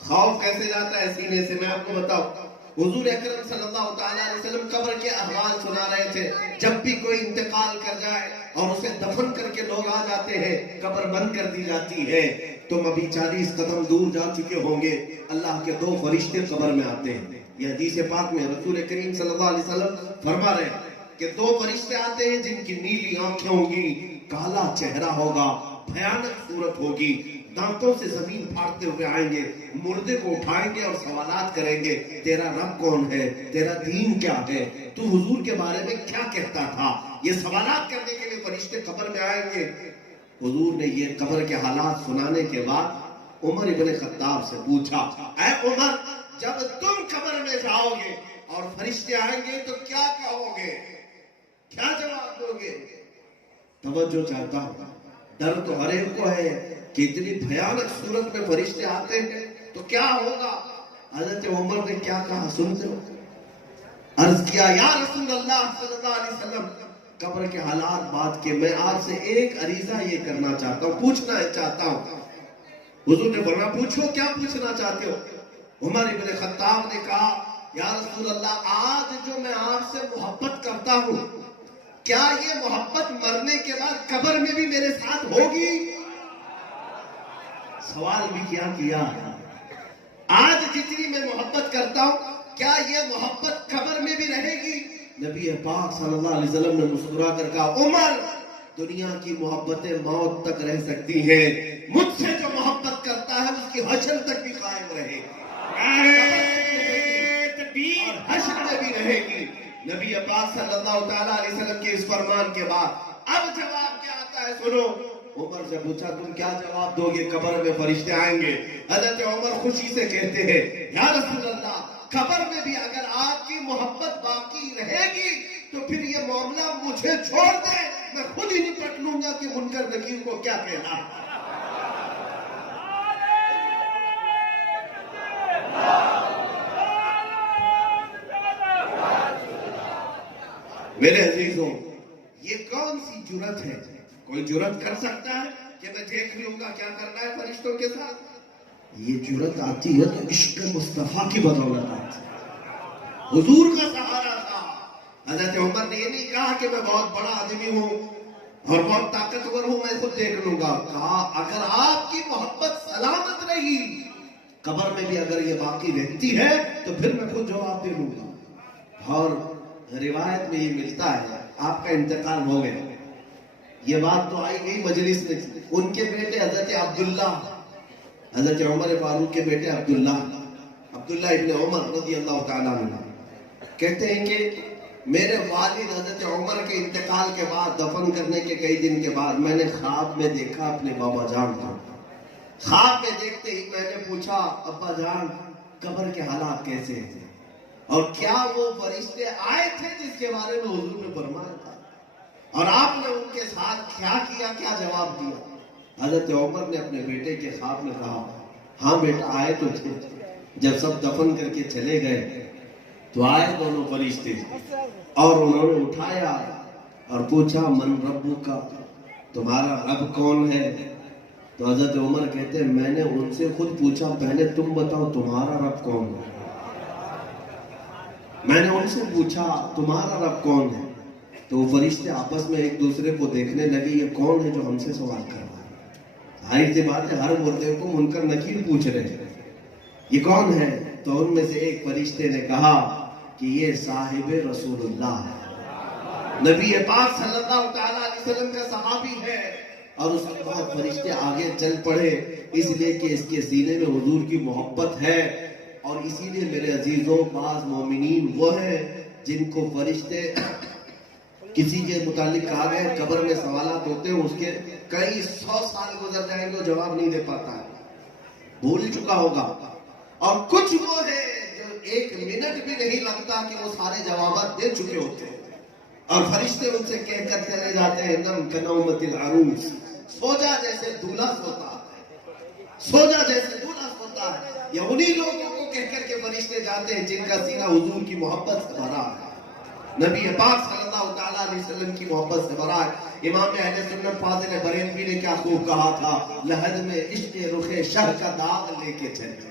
خوف کیسے جاتا ہے سینے سے، میں آپ کو بتاؤں۔ حضور اکرم صلی اللہ تعالیٰ علیہ وسلم قبر کے احوال سنا رہے تھے۔ جب بھی کوئی انتقال کر جائے اور اسے دفن کر کے لوگ آ جاتے ہیں، قبر بند کر دی جاتی ہے، تم ابھی 40 قدم دور جا چکے ہوں گے، اللہ کے 2 فرشتے قبر میں آتے ہیں۔ یہ حدیث پاک میں رسول کریم صلی اللہ علیہ وسلم فرما رہے ہیں کہ 2 فرشتے آتے ہیں جن کی نیلی آنکھیں ہوں گی، کالا چہرہ ہوگا، بھیانک صورت ہوگی، دانتوں سے زمین پھاڑتے ہوئے آئیں گے، مردے کو اٹھائیں گے اور سوالات کریں گے، تیرا رب کون ہے، تیرا دین کیا ہے، تو حضور کے بارے میں کیا کہتا تھا۔ یہ سوالات کرنے کے لیے فرشتے قبر میں آئیں گے۔ حضور نے یہ قبر کے حالات سنانے کے بعد عمر ابن خطاب سے پوچھا، اے عمر، جب تم قبر میں جاؤ گے اور فرشتے آئیں گے تو کیا کہو گے، کیا جواب دو گے؟ توجہ چاہتا ہوں، ڈر تو ہر ایک کو ہے کہ اتنی بھیانک صورت میں فرشتے آتے ہیں تو کیا ہوگا۔ حضرت عمر نے کیا کہا سنتے ہو؟ عرض کیا، یا رسول اللہ صلی اللہ علیہ وسلم، قبر کے حالات بات کے میں آپ سے ایک عریضہ یہ کرنا چاہتا ہوں، پوچھنا چاہتا ہوں۔ حضور نے فرمایا، پوچھو، کیا پوچھنا چاہتے ہو؟ عمر ابن خطاب نے کہا، یا رسول اللہ، آج جو میں آپ سے محبت کرتا ہوں، کیا یہ محبت مرنے کے بعد قبر میں بھی میرے ساتھ ہوگی؟ سوال بھی کیا آج جتنی میں محبت کرتا ہوں، کیا یہ محبت قبر میں بھی رہے گی؟ نبی پاک صلی اللہ علیہ وسلم نے مسکرا کر کہا، عمر، دنیا کی محبتیں موت تک رہ سکتی ہیں، مجھ سے جو محبت کرتا ہے اس کی حشر تک بھی قائم رہے گی، اور حشر میں بھی رہے گی۔ نبی پاک صلی اللہ تعالیٰ علیہ وسلم کے اس فرمان کے بعد اب جواب کیا آتا ہے سنو۔ عمر سے پوچھا، تم کیا جواب دو گے؟ قبر میں فرشتے آئیں گے۔ حضرت عمر خوشی سے کہتے ہیں، یا رسول اللہ، قبر میں بھی اگر آپ کی محبت باقی رہے گی تو پھر یہ معاملہ مجھے چھوڑ دے، میں خود ہی نپٹ لوں گا کہ منکر نکیر کو کیا کہنا۔ میرے عزیزوں، یہ کون سی جرت ہے؟ کوئی جرت کر سکتا ہے کہ میں دیکھ لوں گا کیا کرنا ہے فرشتوں کے ساتھ؟ یہ جرت آتی ہے تو عشق مصطفیٰ کی بدولت آتی ہے، حضور کا سہارا تھا۔ حضرت عمر نے یہ نہیں کہا کہ میں بہت بڑا آدمی ہوں اور بہت طاقتور ہوں، میں خود دیکھ لوں گا۔ کہا، اگر آپ کی محبت سلامت رہی، قبر میں بھی اگر یہ باقی رہتی ہے تو پھر میں خود جواب دے لوں گا۔ اور روایت میں یہ ملتا ہے، آپ کا انتقال ہو گیا، یہ بات تو آئی گئی مجلس میں، ان کے بیٹے حضرت عبداللہ، حضرت عمر فاروق کے بیٹے عبداللہ ابن عمر رضی اللہ تعالیٰ عنہ کہتے ہیں کہ میرے والد حضرت عمر کے انتقال کے بعد، دفن کرنے کے کئی دن کے بعد، میں نے خواب میں دیکھا اپنے بابا جان کو۔ خواب میں دیکھتے ہی میں نے پوچھا، ابا جان، قبر کے حالات کیسے ہیں اور کیا وہ فرشتے آئے تھے جس کے بارے میں حضور نے فرمایا تھا، اور آپ نے ان کے ساتھ کیا کیا، کیا جواب دیا؟ حضرت عمر نے اپنے بیٹے کے خواب میں کہا، ہاں بیٹا، آئے تو تھے، جب سب دفن کر کے چلے گئے تو آئے دونوں فرشتے اور انہوں نے اٹھایا اور پوچھا، من ربو کا، تمہارا رب کون ہے؟ تو حضرت عمر کہتے ہیں، میں نے ان سے خود پوچھا، پہلے تم بتاؤ تمہارا رب کون ہے۔ میں نے ان سے پوچھا، تمہارا رب کون ہے؟ تو وہ فرشتے آپس میں ایک دوسرے کو دیکھنے لگے، یہ کون ہے جو ہم سے سوال کر رہا ہے؟ ظاہر سی بات ہے، ہر مردے کو منکر نکیر پوچھ رہے ہیں، یہ کون ہے؟ تو ان میں سے ایک فرشتے نے کہا کہ یہ صاحب رسول اللہ ہے، نبی پاک صلی اللہ تعالیٰ علیہ وسلم کا صحابی ہے۔ اور اس کے بعد فرشتے آگے چل پڑے، اس لیے کہ اس کے سینے میں حضور کی محبت ہے۔ اور اسی لیے میرے عزیزوں، بعض مومنین وہ ہیں جن کو فرشتے کسی کے متعلق کہا گیا قبر میں سوالات ہوتے ہیں، اس کے کئی 100 سال گزر جائیں گے، وہ جواب نہیں دے پاتا ہے، بھول چکا ہوگا۔ اور کچھ وہ ہے جو 1 منٹ بھی نہیں لگتا کہ وہ سارے جوابات دے چکے ہوتے ہیں، اور فرشتے ان سے کہہ کر چلے جاتے ہیں، نم کنومت العروس، سو جا جیسے دولہا سوتا ہے، سو جا جیسے دولہا سوتا ہے۔ یا انہی لوگوں کو کہہ کر کے فرشتے جاتے ہیں جن کا سینہ حضور کی محبت سے بھرا ہے، نبی پاک صلی اللہ تعالیٰ علیہ وسلم کی محبت سے بھرا ہے۔ امام اہل سنت فاضل بریلوی نے کیا خوب کہا تھا، لحد میں عشق رخ شہ کا داغ لے کے چلے،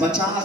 50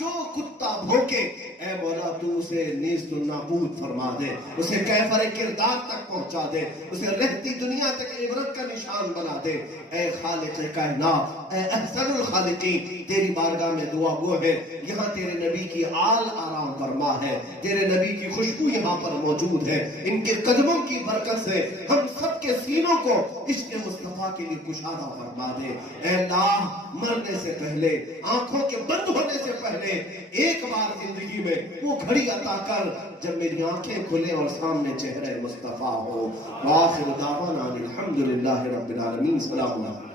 جو کتا بھوکے اے مولا تو اسے نیست و نابود فرما دے، اسے کیفر کردار تک پہنچا دے، اسے رہتی دنیا تک عبرت کا نشان بنا دے۔ اے خالق کائنات، اے احسن الخالقین، تیری بارگاہ میں دعا گو ہے، یہاں تیرے نبی کی آل آرام فرما ہے، تیرے نبی کی خوشبو یہاں پر موجود ہے، ان کے قدموں کی برکت سے ہم سب کے سینوں کو عشق مصطفیٰ کے لیے کشادہ فرما دے۔ اے اللہ، مرنے سے پہلے، آنکھوں کے بند ہونے سے پہلے ایک بار زندگی میں وہ گھڑی عطا کر جب میری آنکھیں کھلے اور سامنے چہرے مصطفیٰ ہو۔ وآخر دعوانا الحمدللہ رب العالمین۔ سلام علیکم۔